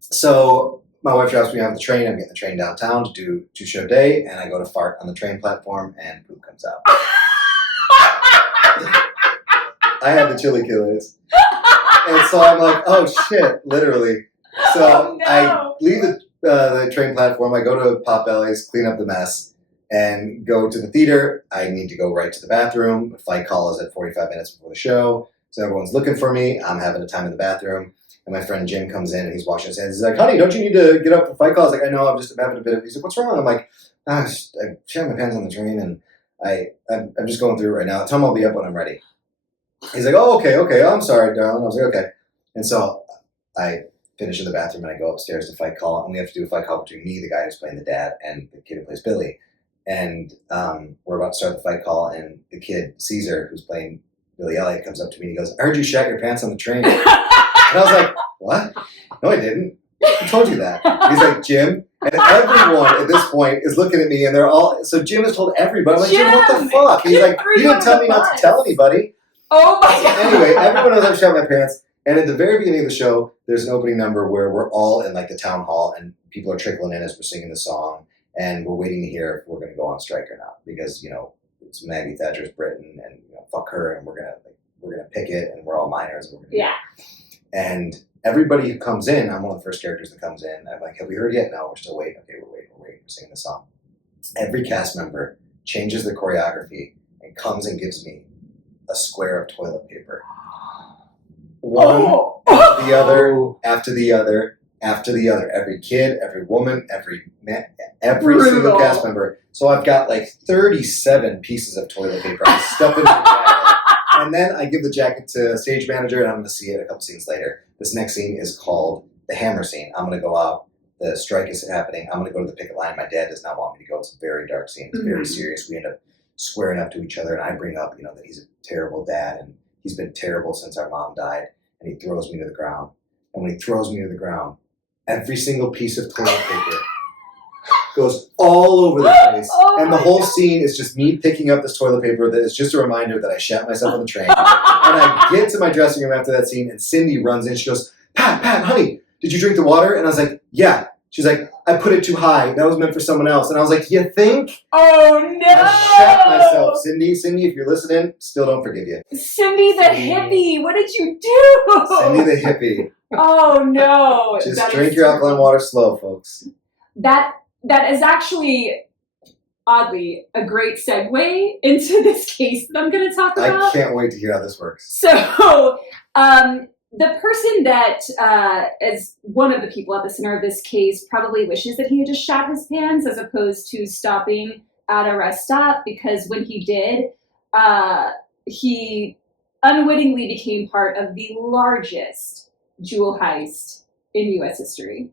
So my wife drops me off the train. I'm getting the train downtown to do 2-show day, and I go to fart on the train platform, and poop comes out. I had the chilaquiles. And so I'm like, oh shit, literally. So I leave the train platform. I go to Potbelly's, clean up the mess, and go to the theater. I need to go right to the bathroom. The flight call is at 45 minutes before the show. So everyone's looking for me. I'm having a time in the bathroom. And my friend Jim comes in, and he's washing his hands. He's like, honey, don't you need to get up for fight call? I was like, I know, I'm having a bit of... He's like, what's wrong? I'm like, I shat my pants on the train, and I'm just going through it right now. Tell him I'll be up when I'm ready. He's like, oh, okay. Oh, I'm sorry, darling. I was like, okay. And so I finish in the bathroom, and I go upstairs to fight call. And we have to do a fight call between me, the guy who's playing the dad, and the kid who plays Billy. and we're about to start the fight call, and the kid, Caesar, who's playing Billy Elliot, comes up to me and he goes, I heard you shat your pants on the train. And I was like, what? No, I didn't. Who told you that? He's like, Jim. And everyone at this point is looking at me, and they're all, so Jim has told everybody. I'm like, Jim, what the fuck? And he's like, you didn't tell me not to tell anybody. Oh my God. Anyway, everyone knows I've shot my pants. And at the very beginning of the show, there's an opening number where we're all in like the town hall, and people are trickling in as we're singing the song, and we're waiting to hear if we're going to go on strike or not, because it's Maggie Thatcher's Britain, and fuck her, and we're gonna picket, and we're all minors, and we're gonna and everybody who comes in, I'm one of the first characters that comes in. I'm like, have we heard yet? No, we're still waiting. Okay, we're waiting. We're singing the song. Every cast member changes the choreography and comes and gives me a square of toilet paper. One after the other, after the other, after the other. Every kid, every woman, every man, every single cast member. So I've got like 37 pieces of toilet paper. I stuff in the jacket. And then I give the jacket to a stage manager, and I'm going to see it a couple scenes later. This next scene is called the hammer scene. I'm going to go out. The strike is happening. I'm going to go to the picket line. My dad does not want me to go. It's a very dark scene. It's very serious. We end up squaring up to each other, and I bring up, that he's a terrible dad, and he's been terrible since our mom died, and he throws me to the ground. And when he throws me to the ground, every single piece of toilet paper goes all over the place. And the whole scene is just me picking up this toilet paper that is just a reminder that I shat myself on the train. And I get to my dressing room after that scene, and Cindy runs in. She goes, Pat, honey, did you drink the water? And I was like, yeah. She's like, I put it too high. That was meant for someone else. And I was like, you think? Oh, no. I shat myself. Cindy, if you're listening, still don't forgive you. Cindy the hippie, what did you do? Cindy the hippie. Oh, no. Just drink your alkaline water slow, folks. That is actually, oddly, a great segue into this case that I'm going to talk about. I can't wait to hear how this works. So, the person that is one of the people at the center of this case probably wishes that he had just shat his pants as opposed to stopping at a rest stop, because when he did, he unwittingly became part of the largest jewel heist in U.S. history.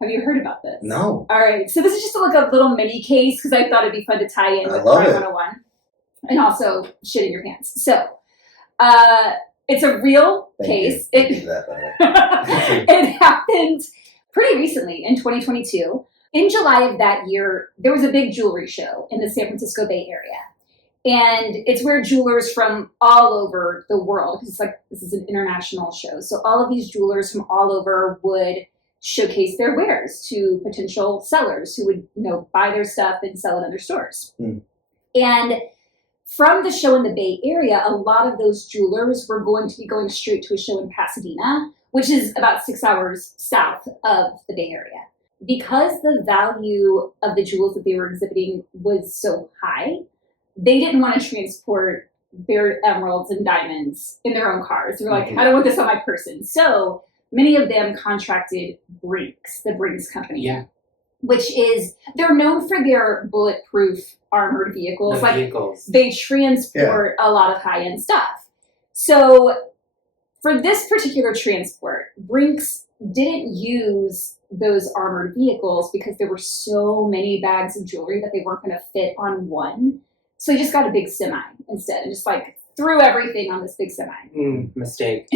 Have you heard about this? No. All right. So this is just like a little mini case because I thought it'd be fun to tie in with Crime 101 and also shitting your pants. So, it's a real case. It happened pretty recently in 2022. In July of that year, there was a big jewelry show in the San Francisco Bay Area. And it's where jewelers from all over the world, because this is an international show. So all of these jewelers from all over would showcase their wares to potential sellers who would, buy their stuff and sell it in their stores. And from the show in the Bay Area, a lot of those jewelers were going to be going straight to a show in Pasadena, which is about 6 hours south of the Bay Area. Because the value of the jewels that they were exhibiting was so high, they didn't want to transport their emeralds and diamonds in their own cars. They were like, I don't want this on my person. So many of them contracted Brinks, the Brinks company. Yeah. Which is, they're known for their bulletproof armored vehicles. They transport a lot of high-end stuff. So for this particular transport, Brinks didn't use those armored vehicles because there were so many bags of jewelry that they weren't going to fit on one. So they just got a big semi instead and just threw everything on this big semi. Mistake.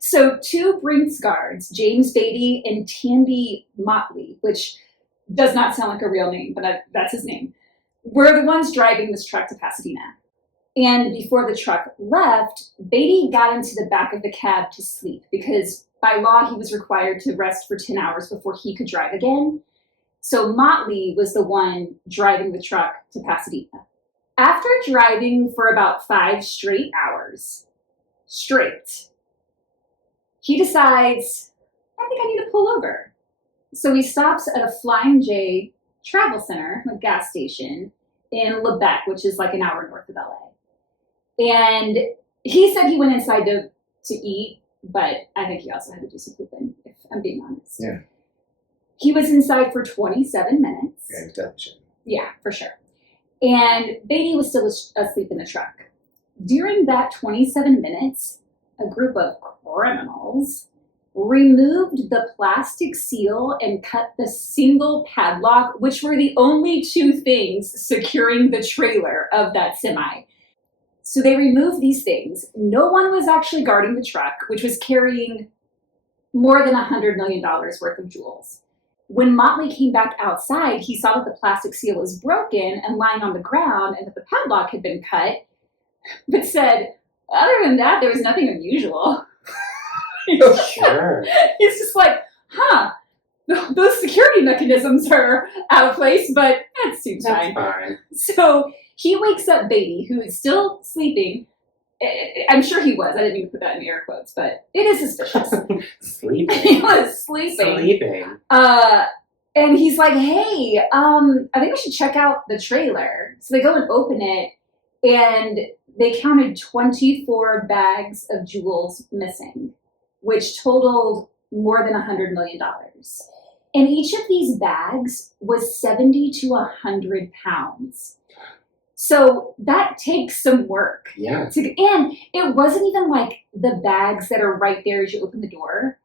So 2 Brinks guards, James Beatty and Tandy Motley, which does not sound like a real name, but that's his name, were the ones driving this truck to Pasadena. And before the truck left, Beatty got into the back of the cab to sleep because by law he was required to rest for 10 hours before he could drive again. So Motley was the one driving the truck to Pasadena. After driving for about 5 straight hours, he decides, I think I need to pull over. So he stops at a Flying J travel center, a gas station in Lebec, which is an hour north of LA. And he said he went inside to eat, but I think he also had to do some pooping, if I'm being honest. Yeah. He was inside for 27 minutes. Yeah, definitely should. Yeah, for sure. And Beatty was still asleep in the truck. During that 27 minutes, a group of criminals removed the plastic seal and cut the single padlock, which were the only two things securing the trailer of that semi. So they removed these things. No one was actually guarding the truck, which was carrying more than $100 million worth of jewels. When Motley came back outside, he saw that the plastic seal was broken and lying on the ground and that the padlock had been cut, but said, other than that, there was nothing unusual. Sure. It's just like, those security mechanisms are out of place, but that seems That's fine. fine. So he wakes up Beatty, who is still sleeping. I'm sure he was. I didn't mean to put that in air quotes, but it is suspicious. Sleeping. He was sleeping. Sleeping. And he's like, hey, I think we should check out the trailer. So they go and open it, and they counted 24 bags of jewels missing, which totaled more than $100 million. And each of these bags was 70 to 100 pounds. So that takes some work. Yeah. And it wasn't even like the bags that are right there as you open the door.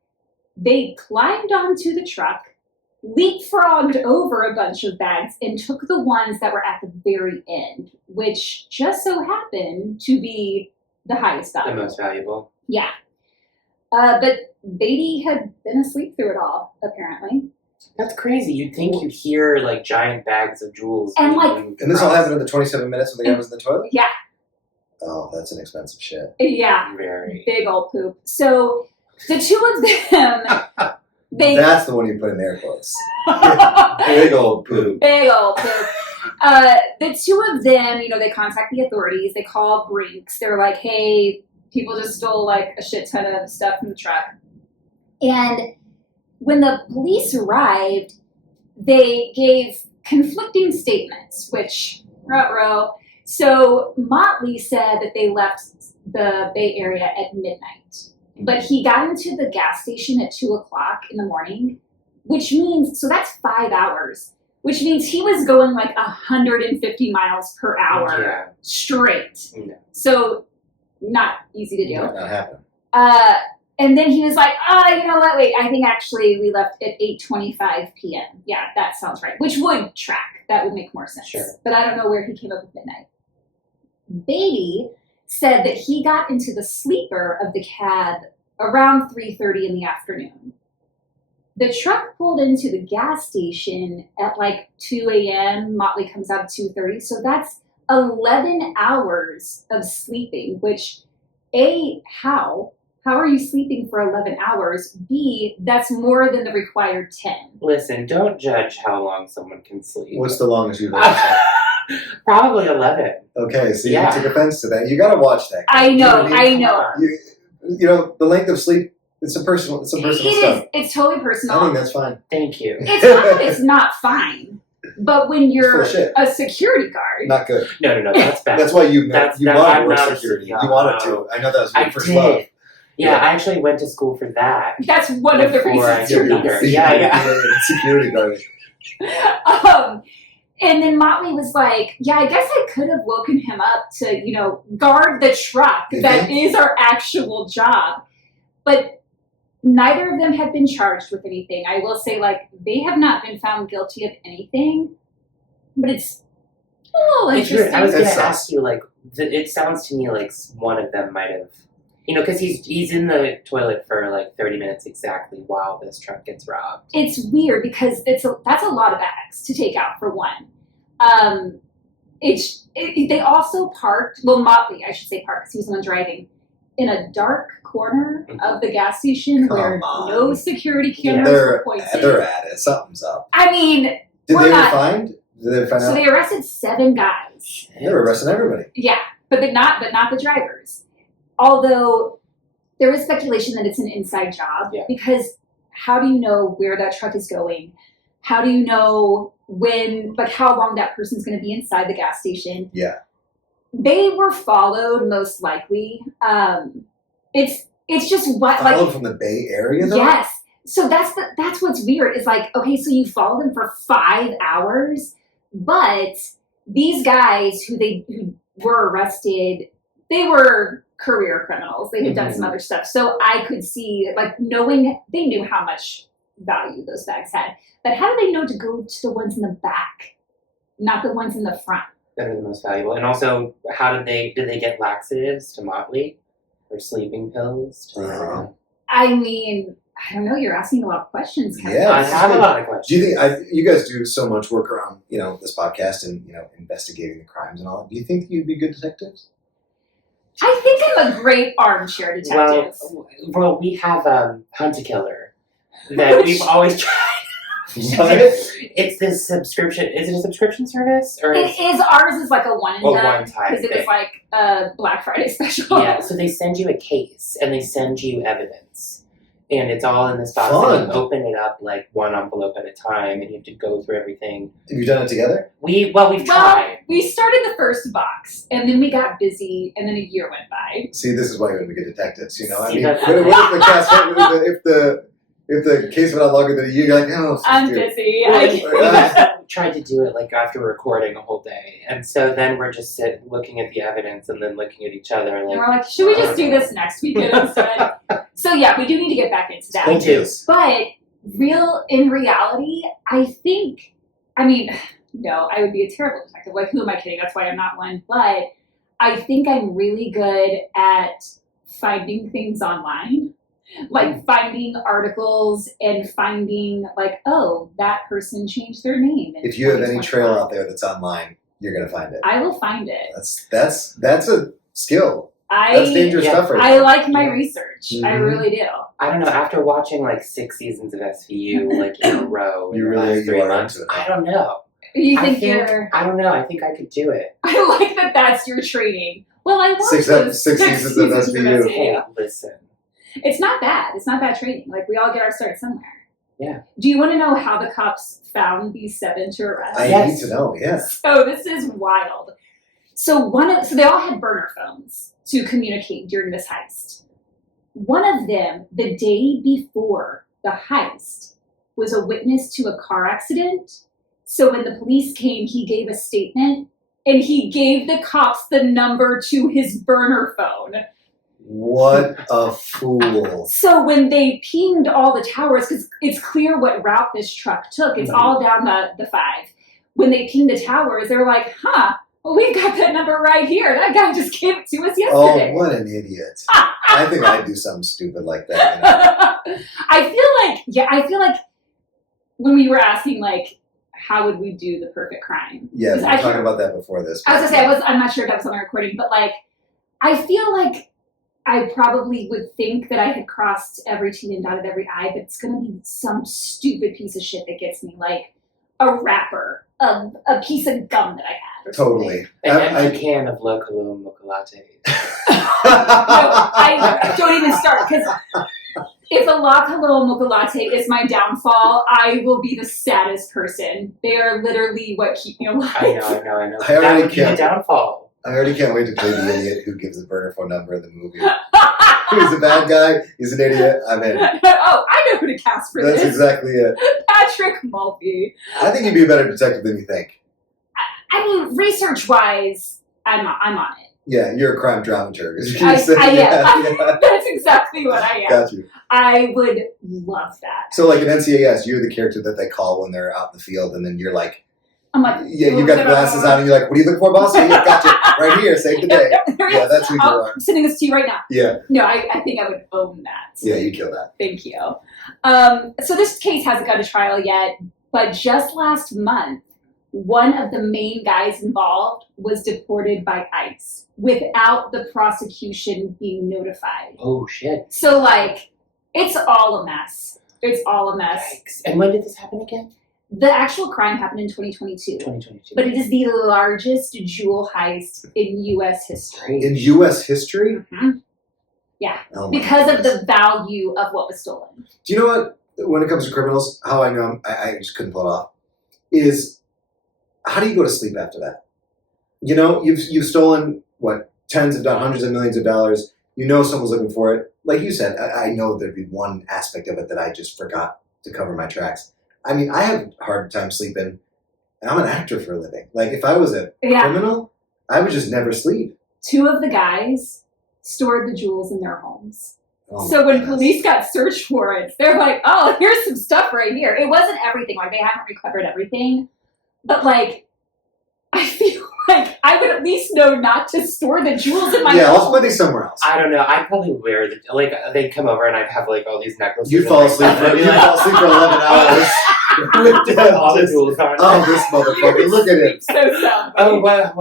They climbed onto the truck, leapfrogged over a bunch of bags, and took the ones that were at the very end, which just so happened to be the highest The value. most valuable. Yeah. But Beatty had been asleep through it all, apparently. That's crazy. You'd think you'd hear like giant bags of jewels. And, being like- moved And this all across. happened in the 27 minutes when the guy was in the toilet? Yeah. Oh, that's an expensive shit. Yeah. Very. Big old poop. So the two of them, they... That's the one you put in air quotes. Big old poop. Big old poop. The two of them, they contact the authorities. They call Brinks. They're like, hey, people just stole like a shit ton of stuff from the truck. And when the police arrived, they gave conflicting statements, which, ruh-roh. So Motley said that they left the Bay Area at midnight, but he got into the gas station at 2 o'clock in the morning, which means, so that's 5 hours, which means he was going like 150 miles per hour Yeah. straight. Yeah. So not easy to do. Not happening. And then he was like, you know what? Wait, I think actually we left at 8:25 p.m. Yeah, that sounds right. Which would track. That would make more sense. Sure. But I don't know where he came up with midnight. Beatty said that he got into the sleeper of the cab around 3:30 in the afternoon. The truck pulled into the gas station at like 2 a.m. Motley comes out at 2:30. So that's 11 hours of sleeping, which how are you sleeping for 11 hours? B, that's more than the required 10. Listen, don't judge how long someone can sleep. What's the longest you've ever slept? Probably 11. Okay, so Yeah. you took offense to that. You got to watch that. I know, You I know. The length of sleep. It's a personal stuff. It's totally I think personal. that's fine. Thank you. It's not that it's not fine, but when It's you're full of shit. a security guard, Not good. No, that's bad. That's why you That- wanted to work I'm not- security. yeah, You wanted no. to. I know that was your I first did. love. Yeah, Yeah. I actually went to school for that. that's one of the Before I reasons did you're either. not. Yeah. Security guard. And then Motley was like, yeah, I guess I could have woken him up to, guard the truck. You That think? is our actual job. But neither of them had been charged with anything. I will say, they have not been found guilty of anything. But it's a little It's weird. interesting. I was going That to sucks. ask you, it sounds to me like one of them might have, because he's in the toilet for 30 minutes exactly while this truck gets robbed. It's weird because that's a lot of bags to take out for one. They also parked, Motley, I should say parked because he was the one driving, in a dark corner of the gas station where Come on. no security cameras They're were pointed. they're at it. Something's up. I mean, Did We're they ever not- find? Did they find so out? they arrested 7 guys. They were arresting everybody. Yeah, but not the drivers. Although there is speculation that it's an inside job because how do you know where that truck is going? How do you know how long that person's going to be inside the gas station? Yeah. They were followed most likely. It's just what Followed from the Bay Area, though? yes. So that's what's weird. It's okay, so you follow them for 5 hours, but these guys who were arrested, they were career criminals. They had done some other stuff. So I could see, like, knowing they knew how much value those bags had. But how do they know to go to the ones in the back, not the ones in the front? That are the most valuable. And also, did they get laxatives to Motley? Or sleeping pills? I mean, I don't know. You're asking a lot of questions, Kevin. Yeah, I have a lot of questions. Do you think you guys do so much work around this podcast and investigating the crimes and all? Do you think you'd be good detectives? I think I'm a great armchair detective. Well, we have Hunt a Killer that we've always tried. What? It's this subscription. Is it a subscription service or? It is. Ours is like a one and done one-time because it was thing. like a Black Friday special. Yeah, so they send you a case and they send you evidence, and it's all in this box. Fun. And you open it up like one envelope at a time, and you have to go through everything. Have you done it together? We've tried. We started the first box, and then we got busy, and then a year went by. See, this is why you're going to be good detectives. I See, mean, that's- what if the cast, if the case went on longer than a year, you're like, no, I'm dude. busy. We tried to do it like after recording a whole day, and so then we're just looking at the evidence and then looking at each other And like. we're like, should we just do this next weekend instead? So yeah, we do need to get back into that. Me too. But in reality, I mean, no, I would be a terrible detective. Like, who am I kidding? That's why I'm not one. But I think I'm really good at finding things online. Like finding articles and finding like, oh, that person changed their name. If you have any trail out there that's online, you're going to find it. I will find it. That's a skill. That's dangerous Yeah, stuff right I there. like my research. I Mhm. really do. I don't know. After watching like 6 seasons of SVU like in a row in You the really- last 3 you are months, into it. I don't know. You I think think- you're... I don't know. I think I could do it. I like that that's your training. Well, I watched Six those seasons of SVU. Hey, listen. It's not bad. It's not bad training. Like, we all get our start somewhere. Yeah. Do you want to know how the cops found these 7 to arrest? I Yes. need to know, yes. So this is wild. So they all had burner phones to communicate during this heist. One of them, the day before the heist, was a witness to a car accident. So when the police came, he gave a statement and he gave the cops the number to his burner phone. What a fool. So when they pinged all the towers, because it's clear what route this truck took, it's all down the 5. When they pinged the towers, they were like, well, we've got that number right here. That guy just gave it to us yesterday. Oh, what an idiot. I think I'd do something stupid like that. I feel like when we were asking, like, how would we do the perfect crime? Yeah, we were I talking feel- about that before this. I was gonna say, I'm not sure if that was on the recording, but like, I feel like I probably would think that I had crossed every T and dotted every I, but it's gonna be some stupid piece of shit that gets me, like a wrapper, a piece of gum that I had. Or Totally. An I- empty can of Local Mocha Latte. I don't even start, because if a La Colombe Mocha Latte is my downfall, I will be the saddest person. They are literally what keep me alive. I know. I That already would be the can't- downfall. I already can't wait to play the idiot who gives the burner phone number in the movie. He's a bad guy. He's an idiot. I'm in. Oh, I know who to cast for That's this. exactly it. Patrick Mulvey. I think you'd be a better detective than you think. I mean, research-wise, I'm on it. Yeah, you're a crime dramaturg. Is what I you're saying. am. Yeah. That's exactly what I am. Got you. I would love that. So, like in NCIS, you're the character that they call when they're out in the field, and then you're like, I'm like, yeah, you got the glasses on, and you're like, what are you looking for, boss? Yeah, gotcha. Right here, save the day. Yeah, that's who you are. I'm sending this to you right now. Yeah, No, I think I would own that. yeah, you kill that. Thank you. So this case hasn't gone to trial yet, but just last month, one of the main guys involved was deported by ICE without the prosecution being notified. Oh, shit. So, like, it's all a mess. It's all a mess. Yikes. And when did this happen again? The actual crime happened in 2022, 2022. but it is the largest jewel heist in U.S. history. In U.S. history? Mhm. Oh my Because of goodness. the value of what was stolen. Do you know what, when it comes to criminals, how I know I just couldn't pull it off, is how do you go to sleep after that? You know, you've stolen, what, hundreds of millions of dollars. You know someone's looking for it. Like you said, I know there'd be one aspect of it that I just forgot to cover my tracks. I mean, I have a hard time sleeping, and I'm an actor for a living. Like, if I was a Yeah. criminal, I would just never sleep. 2 of the guys stored the jewels in their homes. Oh So my when goodness. police got search warrants, they're like, oh, here's some stuff right here. It wasn't everything. Like, they haven't recovered everything. But, like, I feel like I would at least know not to store the jewels in my Yeah, let's home. put these somewhere else. I don't know. I'd probably wear the like. They'd come over and I'd have like all these necklaces. You and, fall like, asleep stuff, and for I'd be like, 11 hours. With all the just- jewels on. Oh, this motherfucker! Look at him. So sound. Oh, what?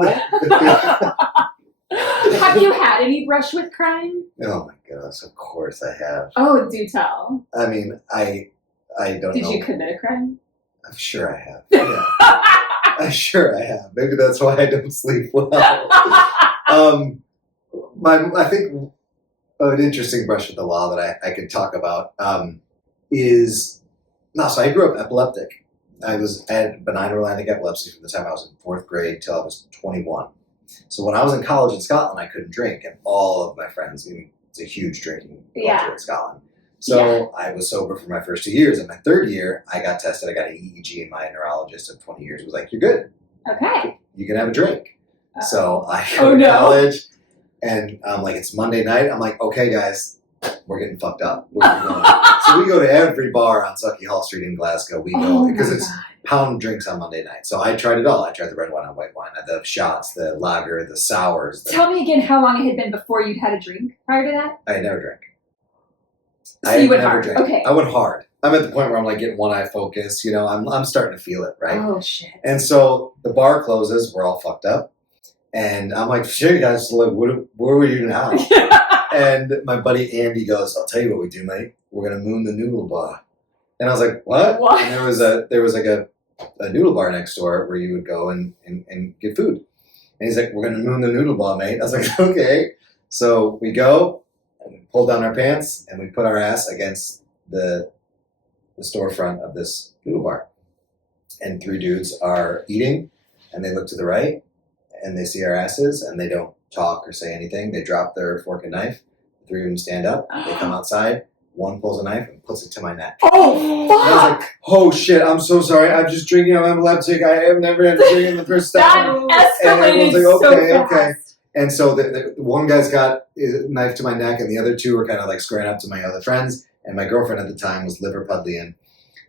Have you had any brush with crime? Oh my goodness! Of course I have. Oh, do tell. I mean, I don't Did know. you commit a crime? I'm sure I have. Yeah, I'm sure I have. Maybe that's why I don't sleep well. I think an interesting brush with the law that I could talk about is so I grew up epileptic. I had benign Orlandic epilepsy from the time I was in 4th grade till I was 21. So when I was in college in Scotland, I couldn't drink, and all of my friends, it's a huge drinking culture in Scotland. So I was sober for my first 2 years. In my 3rd year, I got tested. I got an EEG, and my neurologist of 20 years was like, "You're good. Okay. You can have a drink." Uh-oh. So I go to college, and I'm like, it's Monday night. I'm like, okay, guys, we're getting fucked up. Where are we going? So we go to every bar on Sucky Hall Street in Glasgow. We go because it's pound drinks on Monday night. So I tried it all. I tried the red wine and white wine, the shots, the lager, the sours. Tell me again how long it had been before you'd had a drink prior to that? I had never drank. So I you had went never hard. drank. Okay. I went hard. I'm at the point where I'm like getting one eye focused. I'm starting to feel it, right? Oh, shit. And so the bar closes. We're all fucked up. And I'm like, shit, guys, like, what do we do now? And my buddy Andy goes, I'll tell you what we do, mate. We're going to moon the noodle bar. And I was like, what? What? And there was like a noodle bar next door where you would go and get food. And he's like, we're going to moon the noodle bar, mate. I was like, okay. So we go and we pull down our pants and we put our ass against the storefront of this noodle bar. And 3 dudes are eating and they look to the right and they see our asses and they don't talk or say anything. They drop their fork and knife. 3 of them stand up. They come outside. 1 pulls a knife and puts it to my neck. Oh, And I was fuck! like, oh shit, I'm so sorry. I'm just drinking. I'm epileptic. I have never had a drink in the first That time. And escalated everyone's like, okay, so okay. fast. And so the one guy's got a knife to my neck, and the other 2 were kind of like squaring up to my other friends. And my girlfriend at the time was Liverpudlian.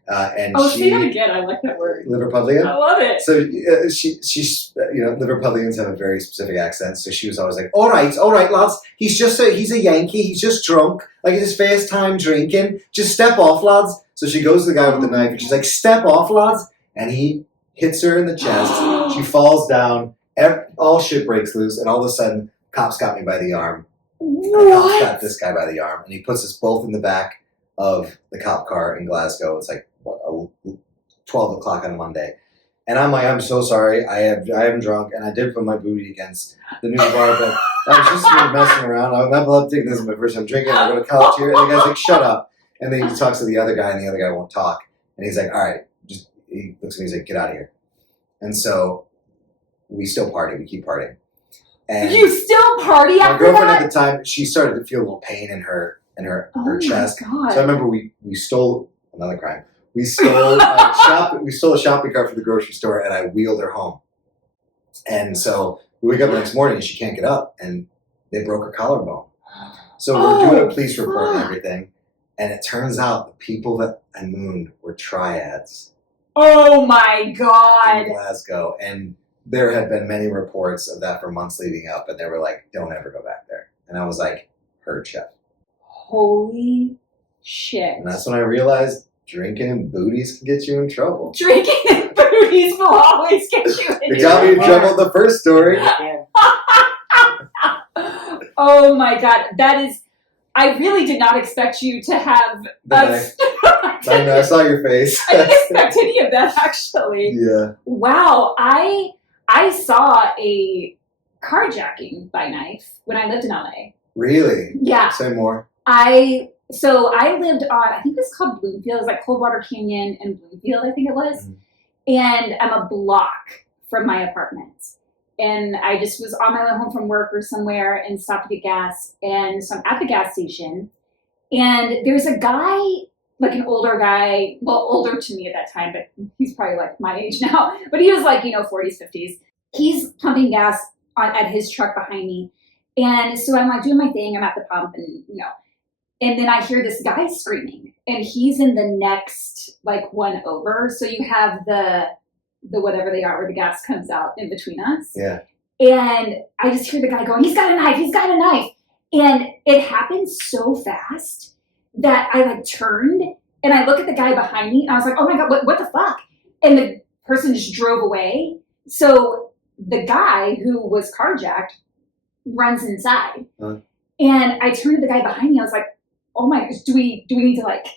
And Say that again. I like that word. Liverpudlian? I love it. So she's Liverpudlians have a very specific accent. So she was always like, all right, lads. He's a Yankee. He's just drunk. Like, it's his first time drinking. Just step off, lads. So she goes to the guy with the knife and she's like, step off, lads. And he hits her in the chest. She falls down. All shit breaks loose. And all of a sudden, cops got me by the arm. And the cops got this guy by the arm. And he puts us both in the back of the cop car in Glasgow. It's like, 12 o'clock on a Monday. And I'm like, I'm so sorry. I am drunk, and I did put my booty against the noodle bar, but I was just messing around. I'm epileptic. This is my first time drinking. I go to college here. And the guy's like, shut up. And then he talks to the other guy, and the other guy won't talk. And he's like, all right. He looks at me, he's like, get out of here. And so we still party. We keep partying. And You still party my after girlfriend that? at the time, she started to feel a little pain in her chest. Oh, my God. So I remember we stole another crime. We stole a shopping cart from the grocery store, and I wheeled her home. And so we wake up the next morning, and she can't get up, and they broke her collarbone. So we're doing a police report and everything, and it turns out the people that I mooned were triads Oh, my God. in Glasgow, and there had been many reports of that for months leading up, and they were like, "Don't ever go back there." And I was like, "Heard, chef." Holy shit. And that's when I realized drinking and booties can get you in trouble. Drinking and booties will always get you in It got me in trouble the first story. Yeah. Oh my God. That is, I really did not expect you to have The knife. I know, I saw your face. I didn't expect any of that actually. Yeah. Wow. I saw a carjacking by knife when I lived in LA. Really? Yeah. Say more. I lived on, I think it's called Bloomfield. It was like Coldwater Canyon and Bloomfield, I think it was. Mhm. And I'm a block from my apartment. And I just was on my way home from work or somewhere and stopped to get gas. And so I'm at the gas station. And there's a guy, like an older guy, well, older to me at that time, but he's probably like my age now. But he was like, 40s, 50s. He's pumping gas at his truck behind me. And so I'm like doing my thing. I'm at the pump and, and then I hear this guy screaming and he's in the next like one over. So you have the whatever they are where the gas comes out in between us. Yeah. And I just hear the guy going, he's got a knife. He's got a knife. And it happened so fast that I like turned and I look at the guy behind me and I was like, oh my God, what the fuck? And the person just drove away. So the guy who was carjacked runs inside. And I turned to the guy behind me. I was like, oh my gosh, do we need to like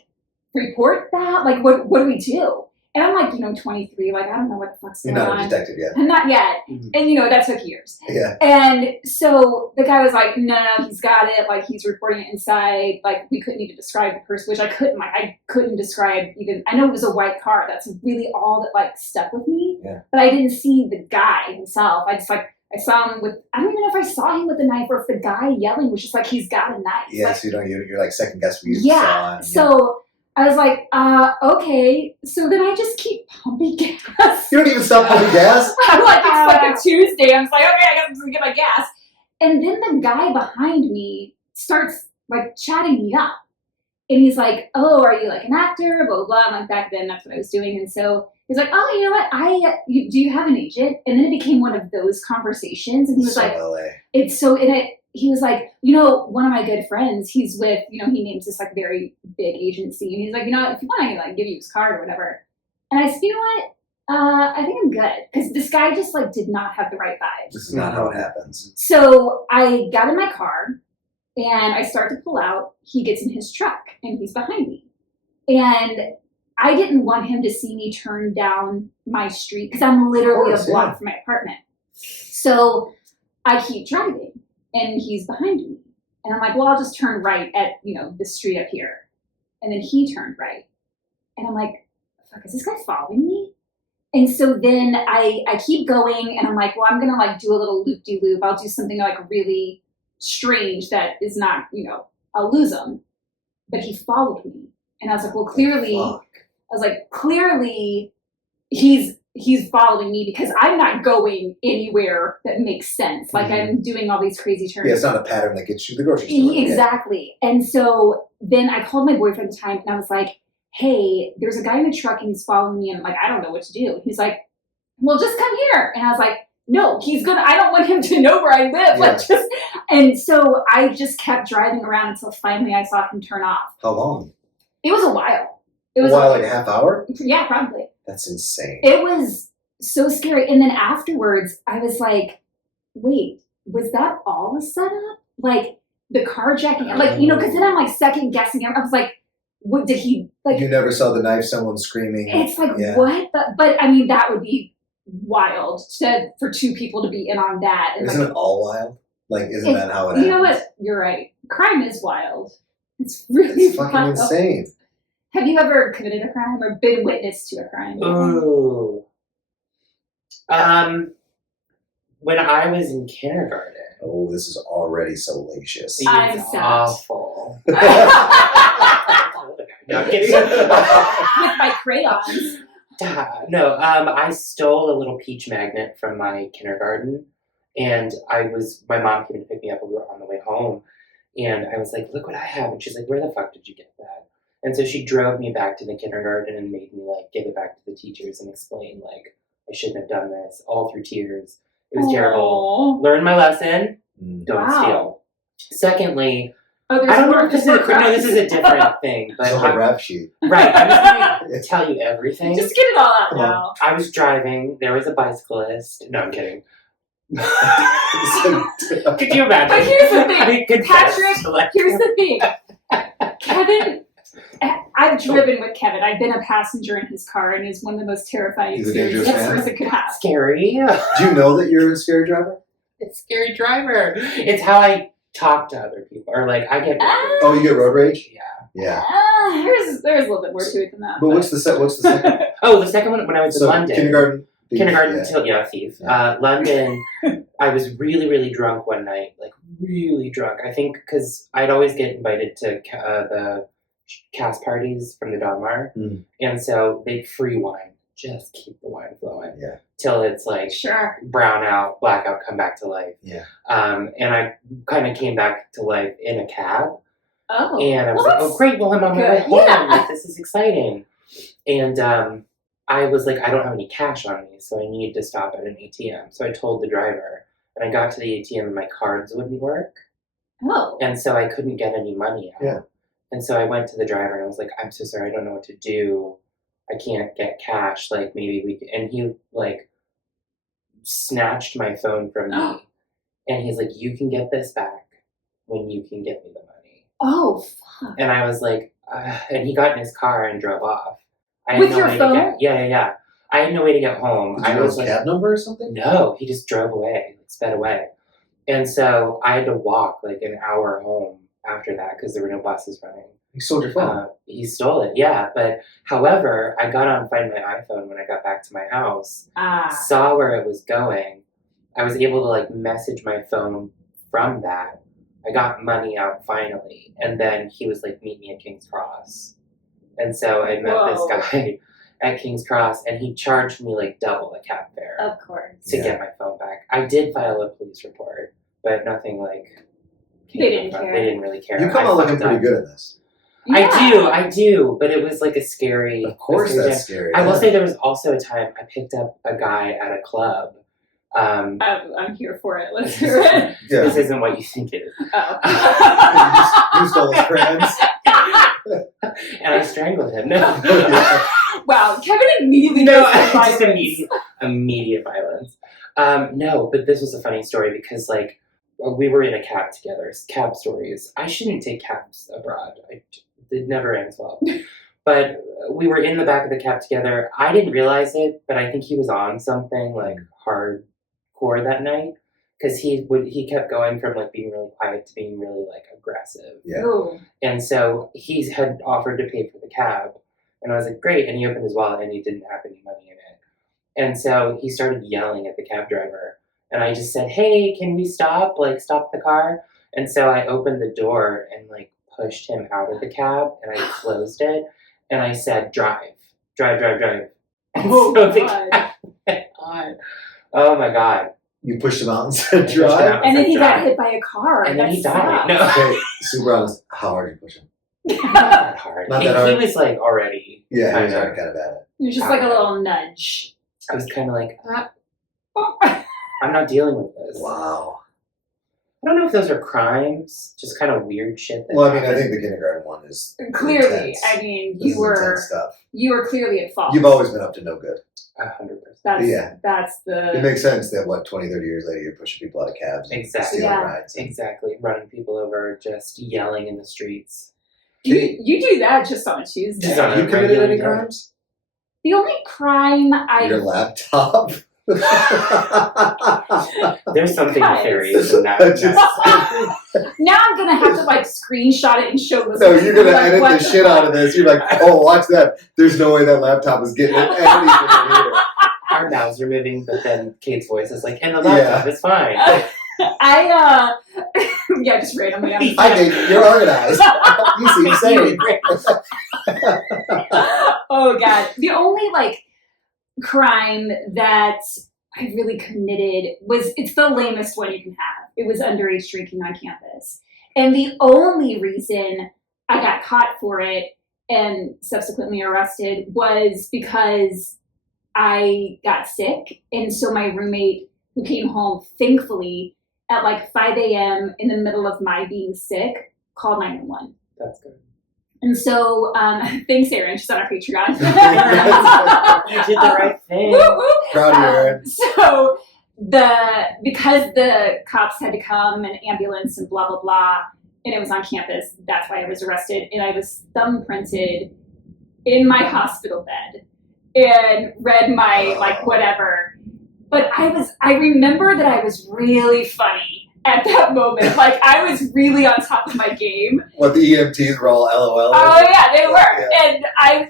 report that? Like, what do we do? And I'm like, 23, like, I don't know what the fuck's going on. You're not a detective yet. I'm not yet. Mm-hmm. And, that took years. Yeah. And so the guy was like, no, he's got it. Like, he's reporting it inside. Like, we couldn't even describe the person, which I couldn't. Like, I couldn't describe even, I know it was a white car. That's really all that, like, stuck with me. Yeah. But I didn't see the guy himself. I just, like, I saw him with, I don't even know if I saw him with a knife or if the guy yelling was just like, he's got a knife. Yeah, like, so you're like second guessing what you yeah. saw. So I was like, okay. So then I just keep pumping gas. You don't even stop pumping gas? I'm like, it's like a Tuesday. I was like, okay, I guess I'm just gonna get my gas. And then the guy behind me starts like chatting me up. And he's like, oh, are you like an actor? Blah, blah, blah. I'm like, back then, that's what I was doing. And so he's like, oh, you know what? Do you have an agent? And then it became one of those conversations. And he was like, LA. He was like, one of my good friends, he's with, he names this like very big agency. And he's like, if you want, I can like give you his card or whatever. And I said, you know what? I think I'm good. Because this guy just like did not have the right vibes. This is not how it happens. So I got in my car and I start to pull out. He gets in his truck and he's behind me. And I didn't want him to see me turn down my street because I'm literally a block from my apartment. So I keep driving. And he's behind me. And I'm like, well, I'll just turn right at, this street up here. And then he turned right. And I'm like, fuck, is this guy following me? And so then I keep going and I'm like, well, I'm going to like do a little loop-de-loop. I'll do something like really strange that is not, I'll lose him. But he followed me. And I was like, well, clearly he's following me because I'm not going anywhere that makes sense. Like I'm doing all these crazy turns. Yeah, it's not a pattern that gets you to the grocery store. Exactly. Yeah. And so then I called my boyfriend at the time and I was like, hey, there's a guy in a truck and he's following me. And I'm like, I don't know what to do. He's like, well, just come here. And I was like, no, I don't want him to know where I live. Yeah. And so I just kept driving around until finally I saw him turn off. How long? It was a while. Like a half hour? Yeah, probably. That's insane. It was so scary. And then afterwards, I was like, wait, was that all a setup? Like the carjacking? Like, because then I'm like second guessing. I was like, what did he like? You never saw the knife, someone screaming. It's like, what? But I mean, that would be wild for two people to be in on that. And isn't it all wild? Like, isn't that how it happens? You know what? You're right. Crime is wild. It's really fucking wild. insane. Have you ever committed a crime or been witness to a crime? Ooh. When I was in kindergarten. Oh, this is already salacious. I'm It's sad. awful. No, I'm kidding. With my crayons. No, I stole a little peach magnet from my kindergarten, and my mom came to pick me up, and we were on the way home, and I was like, look what I have, and she's like, where the fuck did you get that? And so she drove me back to the kindergarten and made me like give it back to the teachers and explain like I shouldn't have done this, all through tears. It was terrible. Learn my lesson. Don't steal. Secondly, I don't know if this is a different thing, but It's on the rap sheet. Right, I'm just going to tell you everything. Just get it all out now. I was driving. There was a bicyclist. No, I'm kidding. Could you imagine? But here's the thing, Patrick. Here's the thing, Kevin. I've driven with Kevin. I've been a passenger in his car, and it's one of the most terrifying experiences a person could have. Scary. Do you know that you're a scary driver? It's scary driver. It's how I talk to other people, or like I get. Oh, you get road rage? Yeah. There's a little bit more to it than that. But what's the second? Oh, the second one when I was in London. Kindergarten thief. London. I was really, really drunk one night, like really drunk. I think because I'd always get invited to the cast parties from the Donmar, and so they'd free wine just keep the wine flowing. Yeah. Till it's like Sure. brown out, blackout, come back to life. Yeah. And I kind of came back to life in a cab. Oh. And I was well, like, oh, great. Well, I'm on my way good. home. Yeah. Like, this is exciting. And I was like, I don't have any cash on me, so I need to stop at an ATM. So I told the driver, and I got to the ATM and my cards wouldn't work. Oh. And so I couldn't get any money out. Yeah. And so I went to the driver and I was like, I'm so sorry, I don't know what to do. I can't get cash. Like, maybe we could. And he, like, snatched my phone from me. And he's like, you can get this back when you can get me the money. Oh, fuck. And I was like, and he got in his car and drove off. I had With no your way phone? To yeah. I had no way to get home. Did you I know was his like, cab number or something? no, he just drove away, like, sped away. And so I had to walk like an hour home after that because there were no buses running. He sold your phone. He stole it, yeah. But however, I got on Find My iPhone when I got back to my house, saw where it was going. I was able to like message my phone from that. I got money out finally. And then he was like, meet me at King's Cross. And so I met this guy at King's Cross, and he charged me like double a cab fare Of course. to get my phone back. I did file a police report, but nothing like They didn't care. They didn't really care. You come I out looking fucked pretty up. good in this. Yeah. I do, but it was like a scary. Of course, a scary that's time. scary. I will yeah. say there was also a time I picked up a guy at a club. I'm here for it. Let's hear it. Yeah. This isn't what you think it is. Oh. You stole his crayons. And I strangled him. No, Wow, Kevin immediately no, goes to just violence. immediate violence. No, but this was a funny story because like we were in a cab together. Cab stories. I shouldn't take cabs abroad. It never ends well. But we were in the back of the cab together. I didn't realize it, but I think he was on something like hardcore that night because he kept going from like being really quiet to being really like aggressive. Yeah. Ooh. And so he had offered to pay for the cab, and I was like, great. And he opened his wallet, and he didn't have any money in it. And so he started yelling at the cab driver, and I just said, hey, can we stop? Like, stop the car. And so I opened the door and like pushed him out of the cab, and I closed it. And I said, drive. And Oh, so the God. cab went on. Oh, my God. You pushed him out and said pushed him drive. out. And then he got Drive. hit by a car. And then That he died. No, sucks. Okay, super honest. How hard did you push him? not that hard. Not he, that hard. he was like already. Yeah, he was kinda- already kind of at it. It was just like a little nudge. I was kind of like, Oh. I'm not dealing with this. Wow. I don't know if those are crimes, just kind of weird shit. That Well, I mean, I happened. think the kindergarten one is Clearly, intense. I mean, This is intense stuff. you were clearly at fault. You've always been up to no good. 100%. That's Yeah. that's the It makes sense that 20, 30 years later you're pushing people out of cabs and Exactly. stealing Yeah. rides. Exactly. Running people over, just yelling in the streets. you do that just on a Tuesday. Just on Have you committed regular any day. crimes? The only crime Your laptop? There's something Guys. nefarious in that. now I'm gonna have to like screenshot it and show this. No, you're gonna like, edit what the shit out of this. You're like, oh, watch that. There's no way that laptop is getting anything in here. Our mouths are moving, but then Kate's voice is like, and the laptop is fine. I yeah, just randomly. I think you're organized. You seem sane. Oh God, the only like crime that I really committed it's the lamest one you can have. It was underage drinking on campus, and the only reason I got caught for it and subsequently arrested was because I got sick, and so my roommate who came home, thankfully, at like 5 a.m. in the middle of my being sick, called 911. That's good. And so, thanks, Erin. She's on our Patreon. You did the right thing. Woo, woo. Proud of you, Erin. So, because the cops had to come, and ambulance and blah, blah, blah, and it was on campus, that's why I was arrested. And I was thumbprinted in my hospital bed and read my, like, whatever. But I remember that I was really funny at that moment. Like, I was really on top of my game. What, the EMTs were all LOL? Oh, yeah, they were. Yeah. And I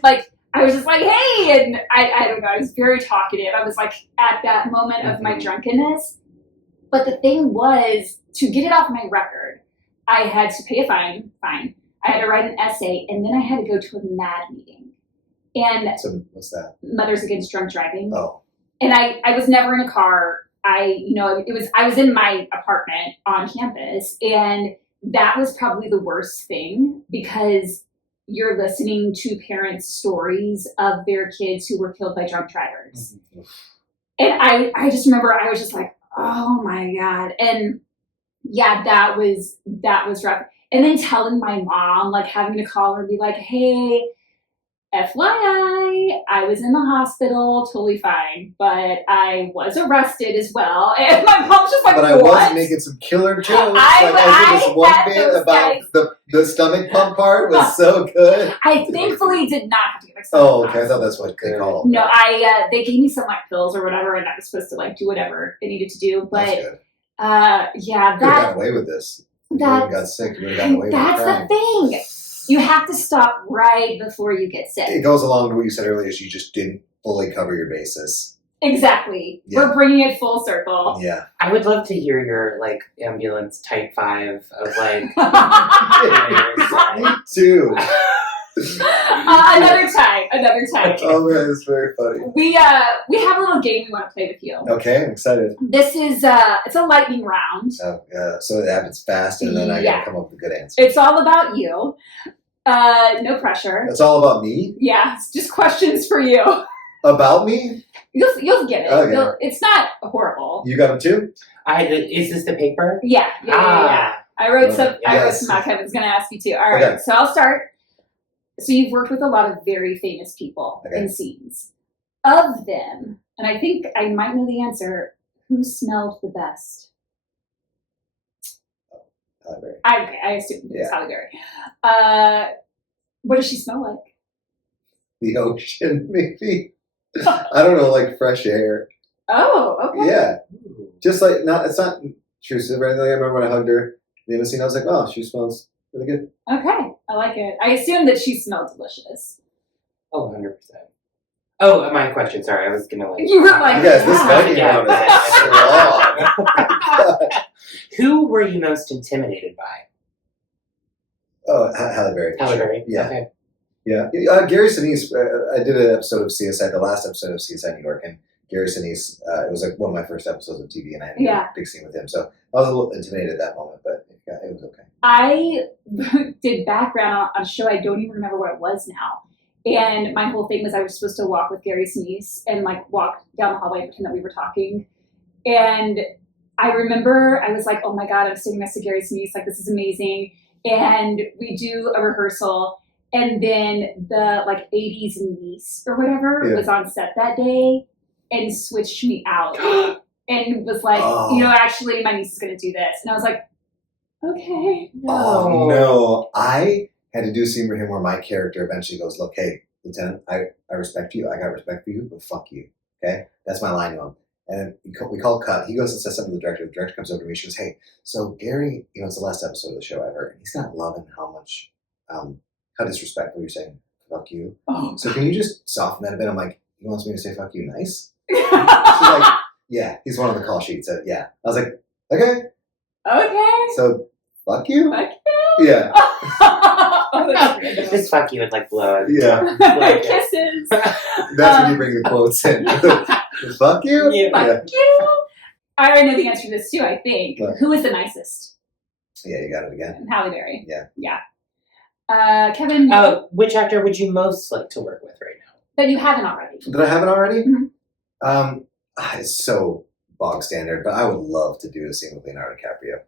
was just like, hey, and I don't know, I was very talkative. I was like at that moment of my drunkenness. But the thing was, to get it off my record, I had to pay a fine. I had to write an essay, and then I had to go to a MAD meeting. And So what's that? Mothers Against Drunk Driving. Oh. And I was never in a car. I was in my apartment on campus, and that was probably the worst thing because you're listening to parents' stories of their kids who were killed by drunk drivers. Mm-hmm. And I just remember I was just like, oh my God. And yeah, that was rough. And then telling my mom, like having to call her and be like, hey, FYI, I was in the hospital, totally fine, but I was arrested as well. And my mom's just like, but I what? was making some killer jokes. I this one had bit those about the stomach pump part was so good. I thankfully did not have to get my stomach Oh, okay. I pumped. thought that's what they call it. No, they gave me some like pills or whatever, and I was supposed to like do whatever I needed to do. But That's good. yeah, You could have gotten away with this. If you that got sick, you would have gotten away with that's crime. the thing. You have to stop right before you get sick. It goes along to what you said earlier, is you just didn't fully cover your bases. Exactly. Yeah. We're bringing it full circle. Yeah. I would love to hear your like ambulance type 5 of like. Me too. Another time. Oh man, it's very funny. We have a little game we want to play with you. Okay, I'm excited. This is it's a lightning round. So it happens fast, and then I gotta come up with a good answer. It's all about you. No pressure. It's all about me? Yeah, it's just questions for you. About me? You'll get it. Okay. It's not horrible. You got them too? Is this the paper? Yeah. I wrote some. Yes. I wrote some out. Kevin's gonna ask you too. All right. Okay. So I'll start. So you've worked with a lot of very famous people in scenes. Of them, and I think I might know the answer. Who smelled the best? Halle Berry. I assume it's Halle Berry. What does she smell like? The ocean, maybe. I don't know, like fresh air. Oh, okay. Yeah, just like it's not intrusive or anything. I remember when I hugged her in the scene, I was like, "Oh, she smells really good." Okay, I like it. I assume that she smelled delicious. Oh, 100%. Oh, my question. Sorry, I was gonna like. You were like, yes, this lightning Yeah. round is long. Who were you most intimidated by? Oh, Halle Berry. Halle Berry. Yeah. Okay. Yeah, Gary Sinise. I did an episode of CSI, the last episode of CSI New York, and Gary Sinise. It was like one of my first episodes of TV, and I had a big scene with him. So I was a little intimidated at that moment, but it was okay. I did background on a show. I don't even remember what it was now. And my whole thing was I was supposed to walk with Gary Sinise and like walk down the hallway and pretend that we were talking. And I remember I was like, oh my God, I'm sitting next to Gary Sinise. Like, this is amazing. And we do a rehearsal. And then the like 80s niece or whatever was on set that day and switched me out. And was like, actually my niece is going to do this. And I was like, okay. Oh, no. I had to do a scene for him where my character eventually goes, look, hey, Lieutenant, I respect you. I got respect for you, but fuck you. Okay? That's my line to him. And we call cut. He goes and says something to the director. The director comes over to me. She goes, hey, so Gary, it's the last episode of the show ever. And he's not loving how much, how disrespectful you're saying, fuck you. Oh. So can you just soften that a bit? I'm like, he wants me to say fuck you nice? She's like, yeah. He's one on the call sheet. So yeah. I was like, okay. Okay. So fuck you? Fuck you? Yeah. This fuck you would like blow. Yeah. Like Kisses. That's when you bring the quotes in. Fuck you? Yeah. Fuck you. I already know the answer to this too, I think. What? Who is the nicest? Yeah, you got it again. Halle Berry. Yeah. Kevin, which actor would you most like to work with right now? that you haven't already. Did I have it already? Mhm. It's so bog standard, but I would love to do a scene with Leonardo DiCaprio.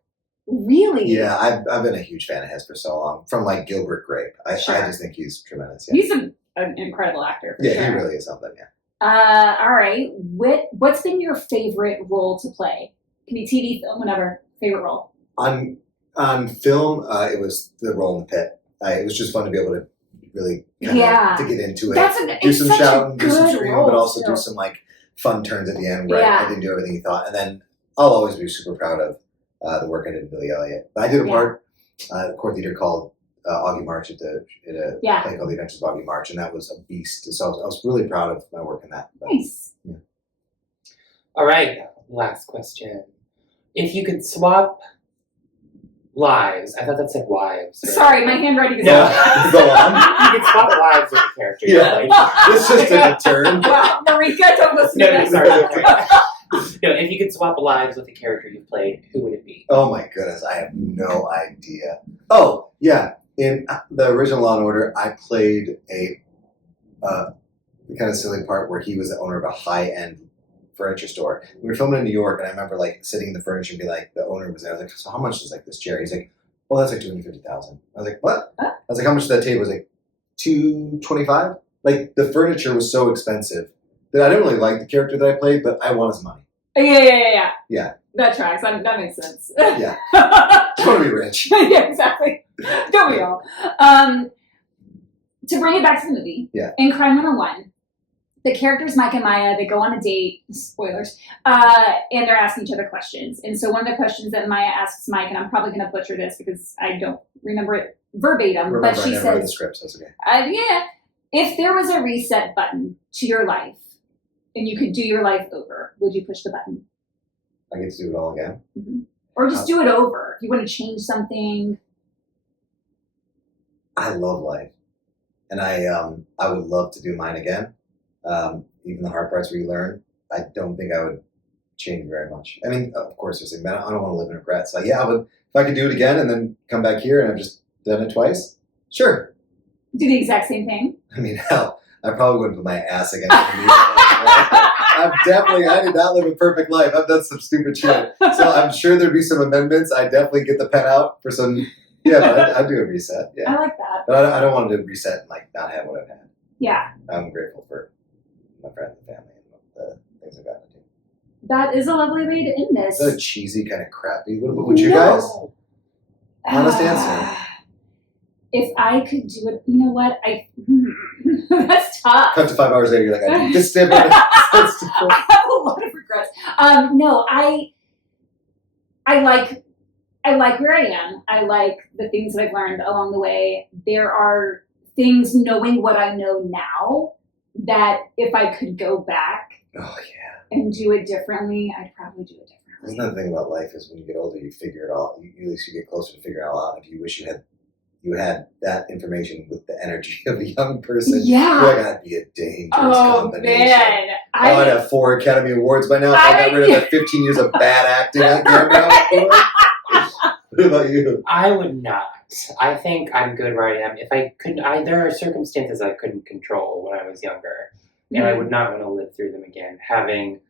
Really? Yeah, I've been a huge fan of his for so long. From like Gilbert Grape. I just think he's tremendous. Yeah, He's an incredible actor, for yeah, sure. he really is something, yeah. All right. What's been your favorite role to play? Can be TV, film, whatever. Favorite role? On film, it was the role in the pit. It was just fun to be able to really to get into it. Do some shouting, do some screaming, but also do some like fun turns at the end where I didn't do everything you thought. And then I'll always be super proud of the work I did with Billy Elliot. But I did a part, court leader called Augie March at a play called The Adventures of Augie March, and that was a beast. So I was really proud of my work in that. But, Nice. Yeah. All right, last question. If you could swap Lives. I thought that said wives. Or... Sorry, my handwriting is No. off. Go on. You can swap lives with the character. Yeah. Like, This just took a turn. Wow, Marika, don't listen to no, this. sorry. No, if you could swap lives with the character you played, who would it be? Oh my goodness, I have no idea. Oh, yeah. In the original Law and Order, I played a kind of silly part where he was the owner of a high-end furniture store. We were filming in New York, and I remember like sitting in the furniture and be like, the owner was there. I was like, so how much is like this chair? He's like, well, that's like $250,000. I was like, what? Huh? I was like, how much is that table? He was like, $225. Like the furniture was so expensive that I didn't really like the character that I played, but I want his money. Yeah. Yeah. That tracks. That makes sense. Yeah. Just want to be rich. Yeah, exactly. Don't we all? To bring it back to the movie, Yeah. in Crime 101, the characters Mike and Maya, they go on a date, spoilers, and they're asking each other questions. And so one of the questions that Maya asks Mike, and I'm probably going to butcher this because I don't remember it verbatim, but she I never read the says, script, so that's okay. yeah, if there was a reset button to your life and you could do your life over, would you push the button? I get to do it all again. Mm-hmm. Or just do it over. If you want to change something. I love life. And I would love to do mine again. Even the hard parts where you learn, I don't think I would change very much. I mean, of course, there's things, I don't want to live in regret. So yeah, but if I could do it again and then come back here and I've just done it twice, sure. Do the exact same thing? I mean, hell, I probably wouldn't put my ass against the I did not live a perfect life. I've done some stupid shit. So I'm sure there'd be some amendments. I definitely get the pen out for some, I'd do a reset. Yeah. I like that. But I don't want to do a reset and like not have what I've had. Yeah. I'm grateful for my friends and family and the things I've gotten to do. That is a lovely way to end this. Is that a cheesy kind of crappy? What would you guys? Honest answer. If I could do it, you know what? That's tough. Cut to 5 hours later, you're like, I did this step. I have a lot of regrets. No, I like where I am. I like the things that I've learned along the way. There are things, knowing what I know now, that if I could go back and do it differently, I'd probably do it differently. Isn't that the thing about life is when you get older, you figure it all. At least you get closer to figuring it all out. If you wish you had that information with the energy of a young person, Yeah. you're like, that'd be a dangerous combination. Man. I'd have 4 Academy Awards by now if I got rid of the 15 years of bad acting on camera. What about you? I would not. I think I'm good where I am. If I couldn't, there are circumstances I couldn't control when I was younger, and I would not want to live through them again. Having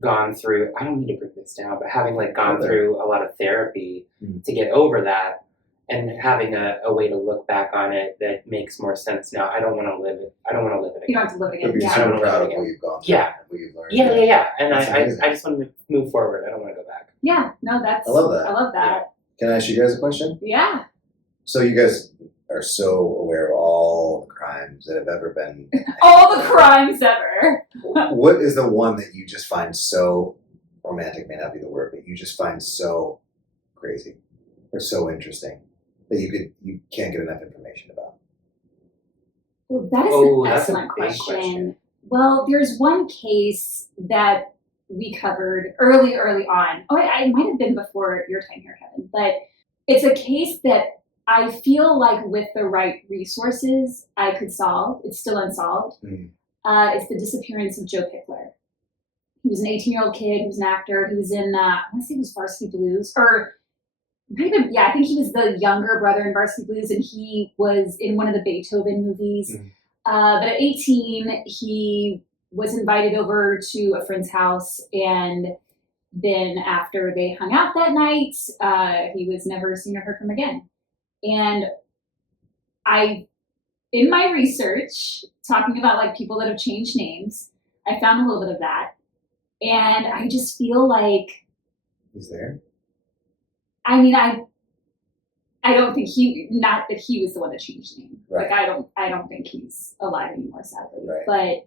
gone through, I don't need to break this down, but having gone through a lot of therapy to get over that, and having a way to look back on it that makes more sense now. I don't want to live it. I don't want to live it again. You don't have to live You'd again. be Yeah. so proud of what you've gone through. Yeah. What you've learned. Yeah. And I That's just want to move forward. I don't want to go back. Yeah. No, that's. I love that. I love that. Can I ask you guys a question? Yeah. So you guys are so aware of all the crimes that have ever been. All the crimes ever. What is the one that you just find so romantic? May not be the word, but you just find so crazy or so interesting that you can't get enough information about? Well, that is an that's a excellent big question. Well, there's one case that we covered early on. Oh, I might have been before your time here, Kevin, but it's a case that I feel like with the right resources, I could solve. It's still unsolved. It's the disappearance of Joe Pickler. He was an 18-year-old kid. He was an actor. He was in, I want to say it was Varsity Blues, or maybe, I think he was the younger brother in Varsity Blues, and he was in one of the Beethoven movies. But at 18, he was invited over to a friend's house, and then after they hung out that night, he was never seen or heard from again. And in my research, talking about people that have changed names, I found a little bit of that. And I just feel like He's there? I mean, I don't think not that he was the one that changed his name. Right. I don't think he's alive anymore, sadly. Right. But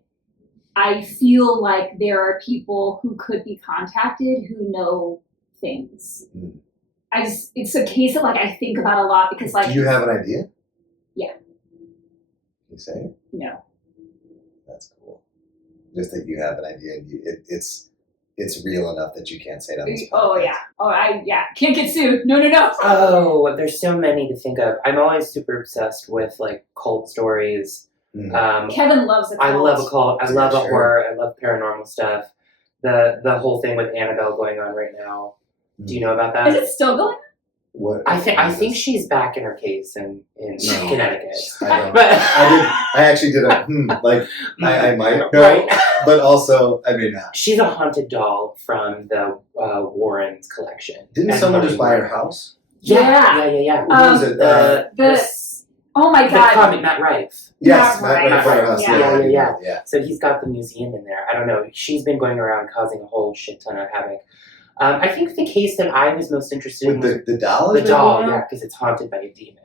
I feel like there are people who could be contacted who know things. It's a case that I think about a lot because Do you have an idea? Yeah. Can you say it? No. That's cool. Just that you have an idea. And it's real enough that you can't say it on this podcast. Oh yeah. Can't get sued. No. Oh, there's so many to think of. I'm always super obsessed with like cult stories. Kevin loves a cult. I love a cult. I love a Sure. horror. I love paranormal stuff. The whole thing with Annabelle going on right now. Do you know about that? Is it still going on? What? I think she's back in her case in No. Connecticut. I don't. But I actually did a like. I might know, Right. but also I may not. She's a haunted doll from the Warrens collection. Didn't And someone just buy her Hollywood. house? Yeah. Who was it? Oh my The god. comic Matt Rife. Yes, Matt Matt Rife. Rife. House. Yeah. So he's got the museum in there. I don't know. She's been going around causing a whole shit ton of havoc. I think the case that I was most interested in With was the doll. the doll, yeah, because it's haunted by a demon.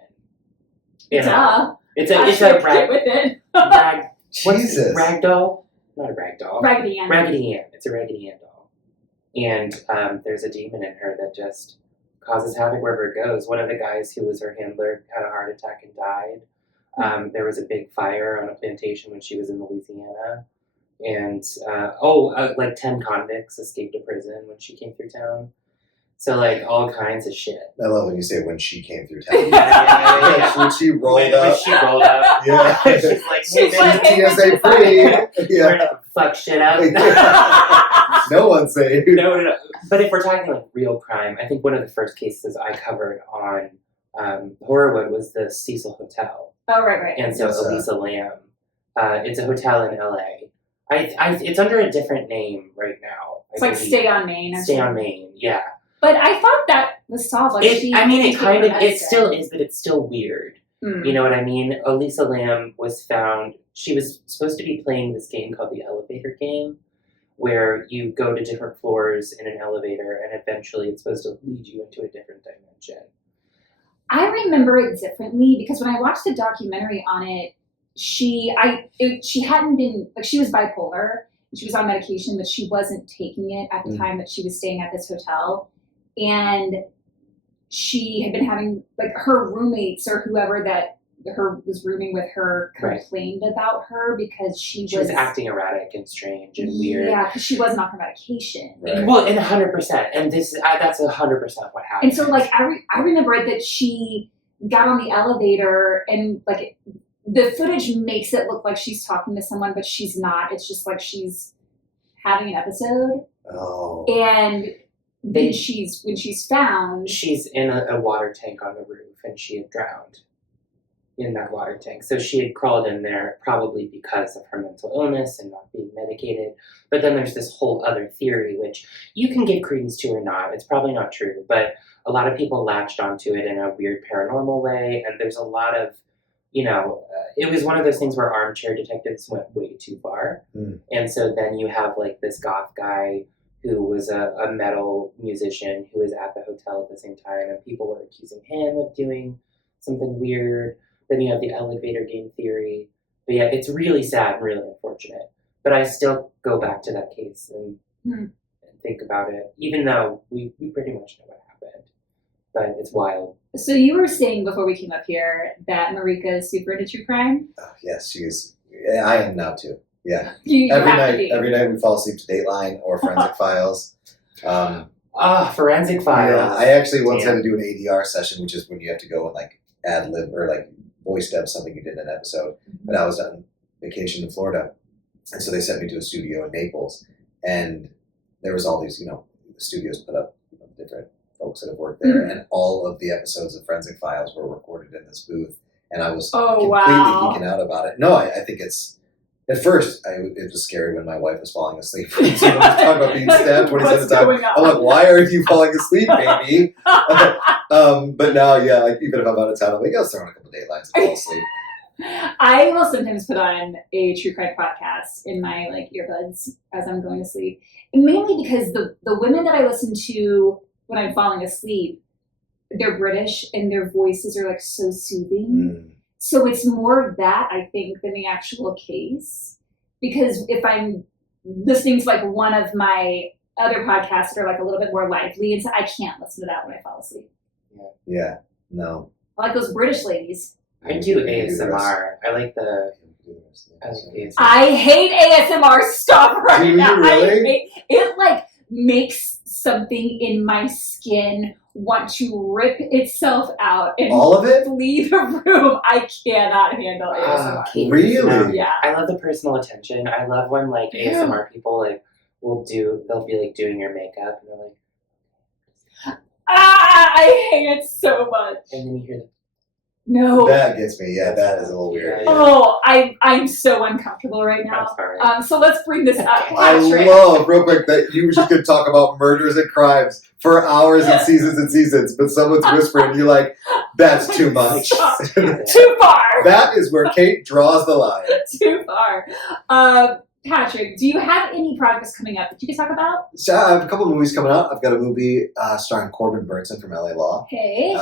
You know, Duh. it's I a should rag, get with it. rag Jesus. rag doll, not a rag doll. Raggedy Ann. Raggedy Ann. It's a Raggedy Ann doll, and there's a demon in her that just causes havoc wherever it goes. One of the guys who was her handler had a heart attack and died. There was a big fire on a plantation when she was in Louisiana. And, like 10 convicts escaped to prison when she came through town. So, like, all kinds of shit. I love when you say when she came through town. Yeah. When she rolled When up. she rolled up. Yeah. She's like, She's hey, like, man, TSA free. we're Yeah. gonna fuck shit up. No one saved. No. But if we're talking, like, real crime, I think one of the first cases I covered on Horrorwood was the Cecil Hotel. Oh, right. And so Yes, Elisa Lamb. It's a hotel in L.A. It's under a different name right now. It's like Stay on Main. Stay on Main, yeah. But I thought that was solved. Like It still is, but it's still weird. Mm. You know what I mean? Elisa Lamb was found, she was supposed to be playing this game called the elevator game, where you go to different floors in an elevator and eventually it's supposed to lead you into a different dimension. I remember it differently because when I watched the documentary on it, she hadn't been, like, she was bipolar. She was on medication, but she wasn't taking it at the time that she was staying at this hotel. And she had been having, like, her roommates or whoever that was rooming with her complained about her because she was acting erratic and strange and weird. Yeah, because she wasn't on her medication. Right. Well, and 100%. And that's 100% what happened. And so, like, I remember it that she got on the elevator and, like, the footage makes it look like she's talking to someone, but she's not. It's just like she's having an episode. Oh. And then when she's found, she's in a water tank on the roof and she had drowned in that water tank. So she had crawled in there probably because of her mental illness and not being medicated. But then there's this whole other theory, which you can give credence to or not. It's probably not true, but a lot of people latched onto it in a weird paranormal way. And there's a lot of, it was one of those things where armchair detectives went way too far. And so then you have like this goth guy who was a metal musician who was at the hotel at the same time, and people were accusing him of doing something weird. Then you have the elevator game theory. But yeah, it's really sad and really unfortunate. But I still go back to that case and think about it, even though we pretty much know what happened. But it's wild. So you were saying before we came up here that Marika is super into true crime? Oh, yes, she is. Yeah, I am now too. Yeah. You have to be. Every night we fall asleep to Dateline or Forensic Files. Forensic Files. Yeah, I actually once had to do an ADR session, which is when you have to go and like ad lib or like voice dub something you did in an episode. But I was on vacation in Florida, and so they sent me to a studio in Naples, and there was all these, the studios put up different folks that have worked there, and all of the episodes of Forensic Files were recorded in this booth, and I was completely geeking out about it. No, I think it's. At first, it was scary when my wife was falling asleep. Someone was talking about being stabbed 20 times. I'm like, why are you falling asleep, baby? But now, yeah, like, even if I'm out of town, I'm like, I'll throw on a couple of Datelines and fall asleep. I will sometimes put on a true crime podcast in my earbuds as I'm going to sleep, and mainly because the women that I listen to when I'm falling asleep, they're British and their voices are so soothing. So it's more of that, I think, than the actual case. Because if I'm listening to one of my other podcasts that are a little bit more lively, and so I can't listen to that when I fall asleep. Yeah, no. I like those British ladies. I do ASMR. I like the ASMR. I hate ASMR. Stop right now. Do you really? I hate it. makes something in my skin want to rip itself out and All of it? flee the room. I cannot handle ASMR. Really? Yeah. I love the personal attention. I love when like ASMR people like they'll be like doing your makeup and they're like, I hate it so much. and then you hear No. That gets me. Yeah, that is a little weird. Oh, I'm so uncomfortable right I'm now. sorry. So let's bring this up. I Patrick. love, real quick, that you just could talk about murders and crimes for hours and seasons, but someone's whispering, you're like, that's too much. Stop. Too far. That is where Kate draws the line. Too far. Patrick, do you have any projects coming up that you can talk about? So I have a couple of movies coming out. I've got a movie starring Corbin Burnson from LA Law, Okay.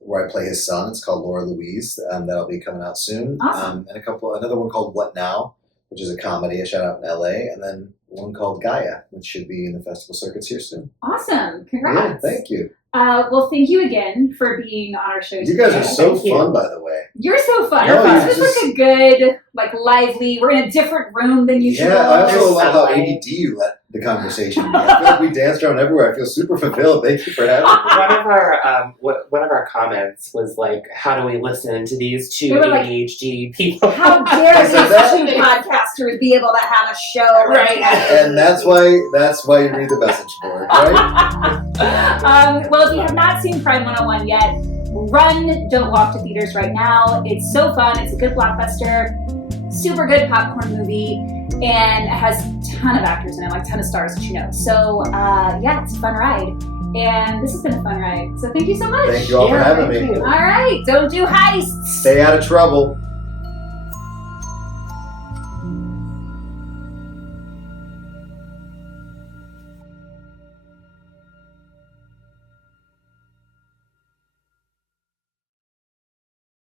where I play his son. It's called Laura Louise. That'll be coming out soon. Awesome. And another one called What Now, which is a comedy I shot out in LA, and then one called Gaia, which should be in the festival circuits here soon. Awesome. Yeah, Congrats. thank you. Well, thank you again for being on our show You guys today. are so Thank you. fun, by the way. You're so fun. No, This you're is like a good, like lively. We're in a different room than usual. Yeah, I also love how Sunlight. ADD you let the conversation be. I feel like we danced around everywhere. I feel super fulfilled. Thank you for having me. One of our comments was like, how do we listen to these two They were like, ADHD people? How dare I these said that. two podcasters be able to have a show Right. And that's why you read the message board, right? Well, if you have not seen Crime 101 yet, run, don't walk to theaters right now. It's so fun. It's a good blockbuster, super good popcorn movie, and it has a ton of actors in it, like a ton of stars that you know. So, yeah, it's a fun ride. And this has been a fun ride. So thank you so much. Thank you all for having me. thank you. All right, don't do heists. Stay out of trouble.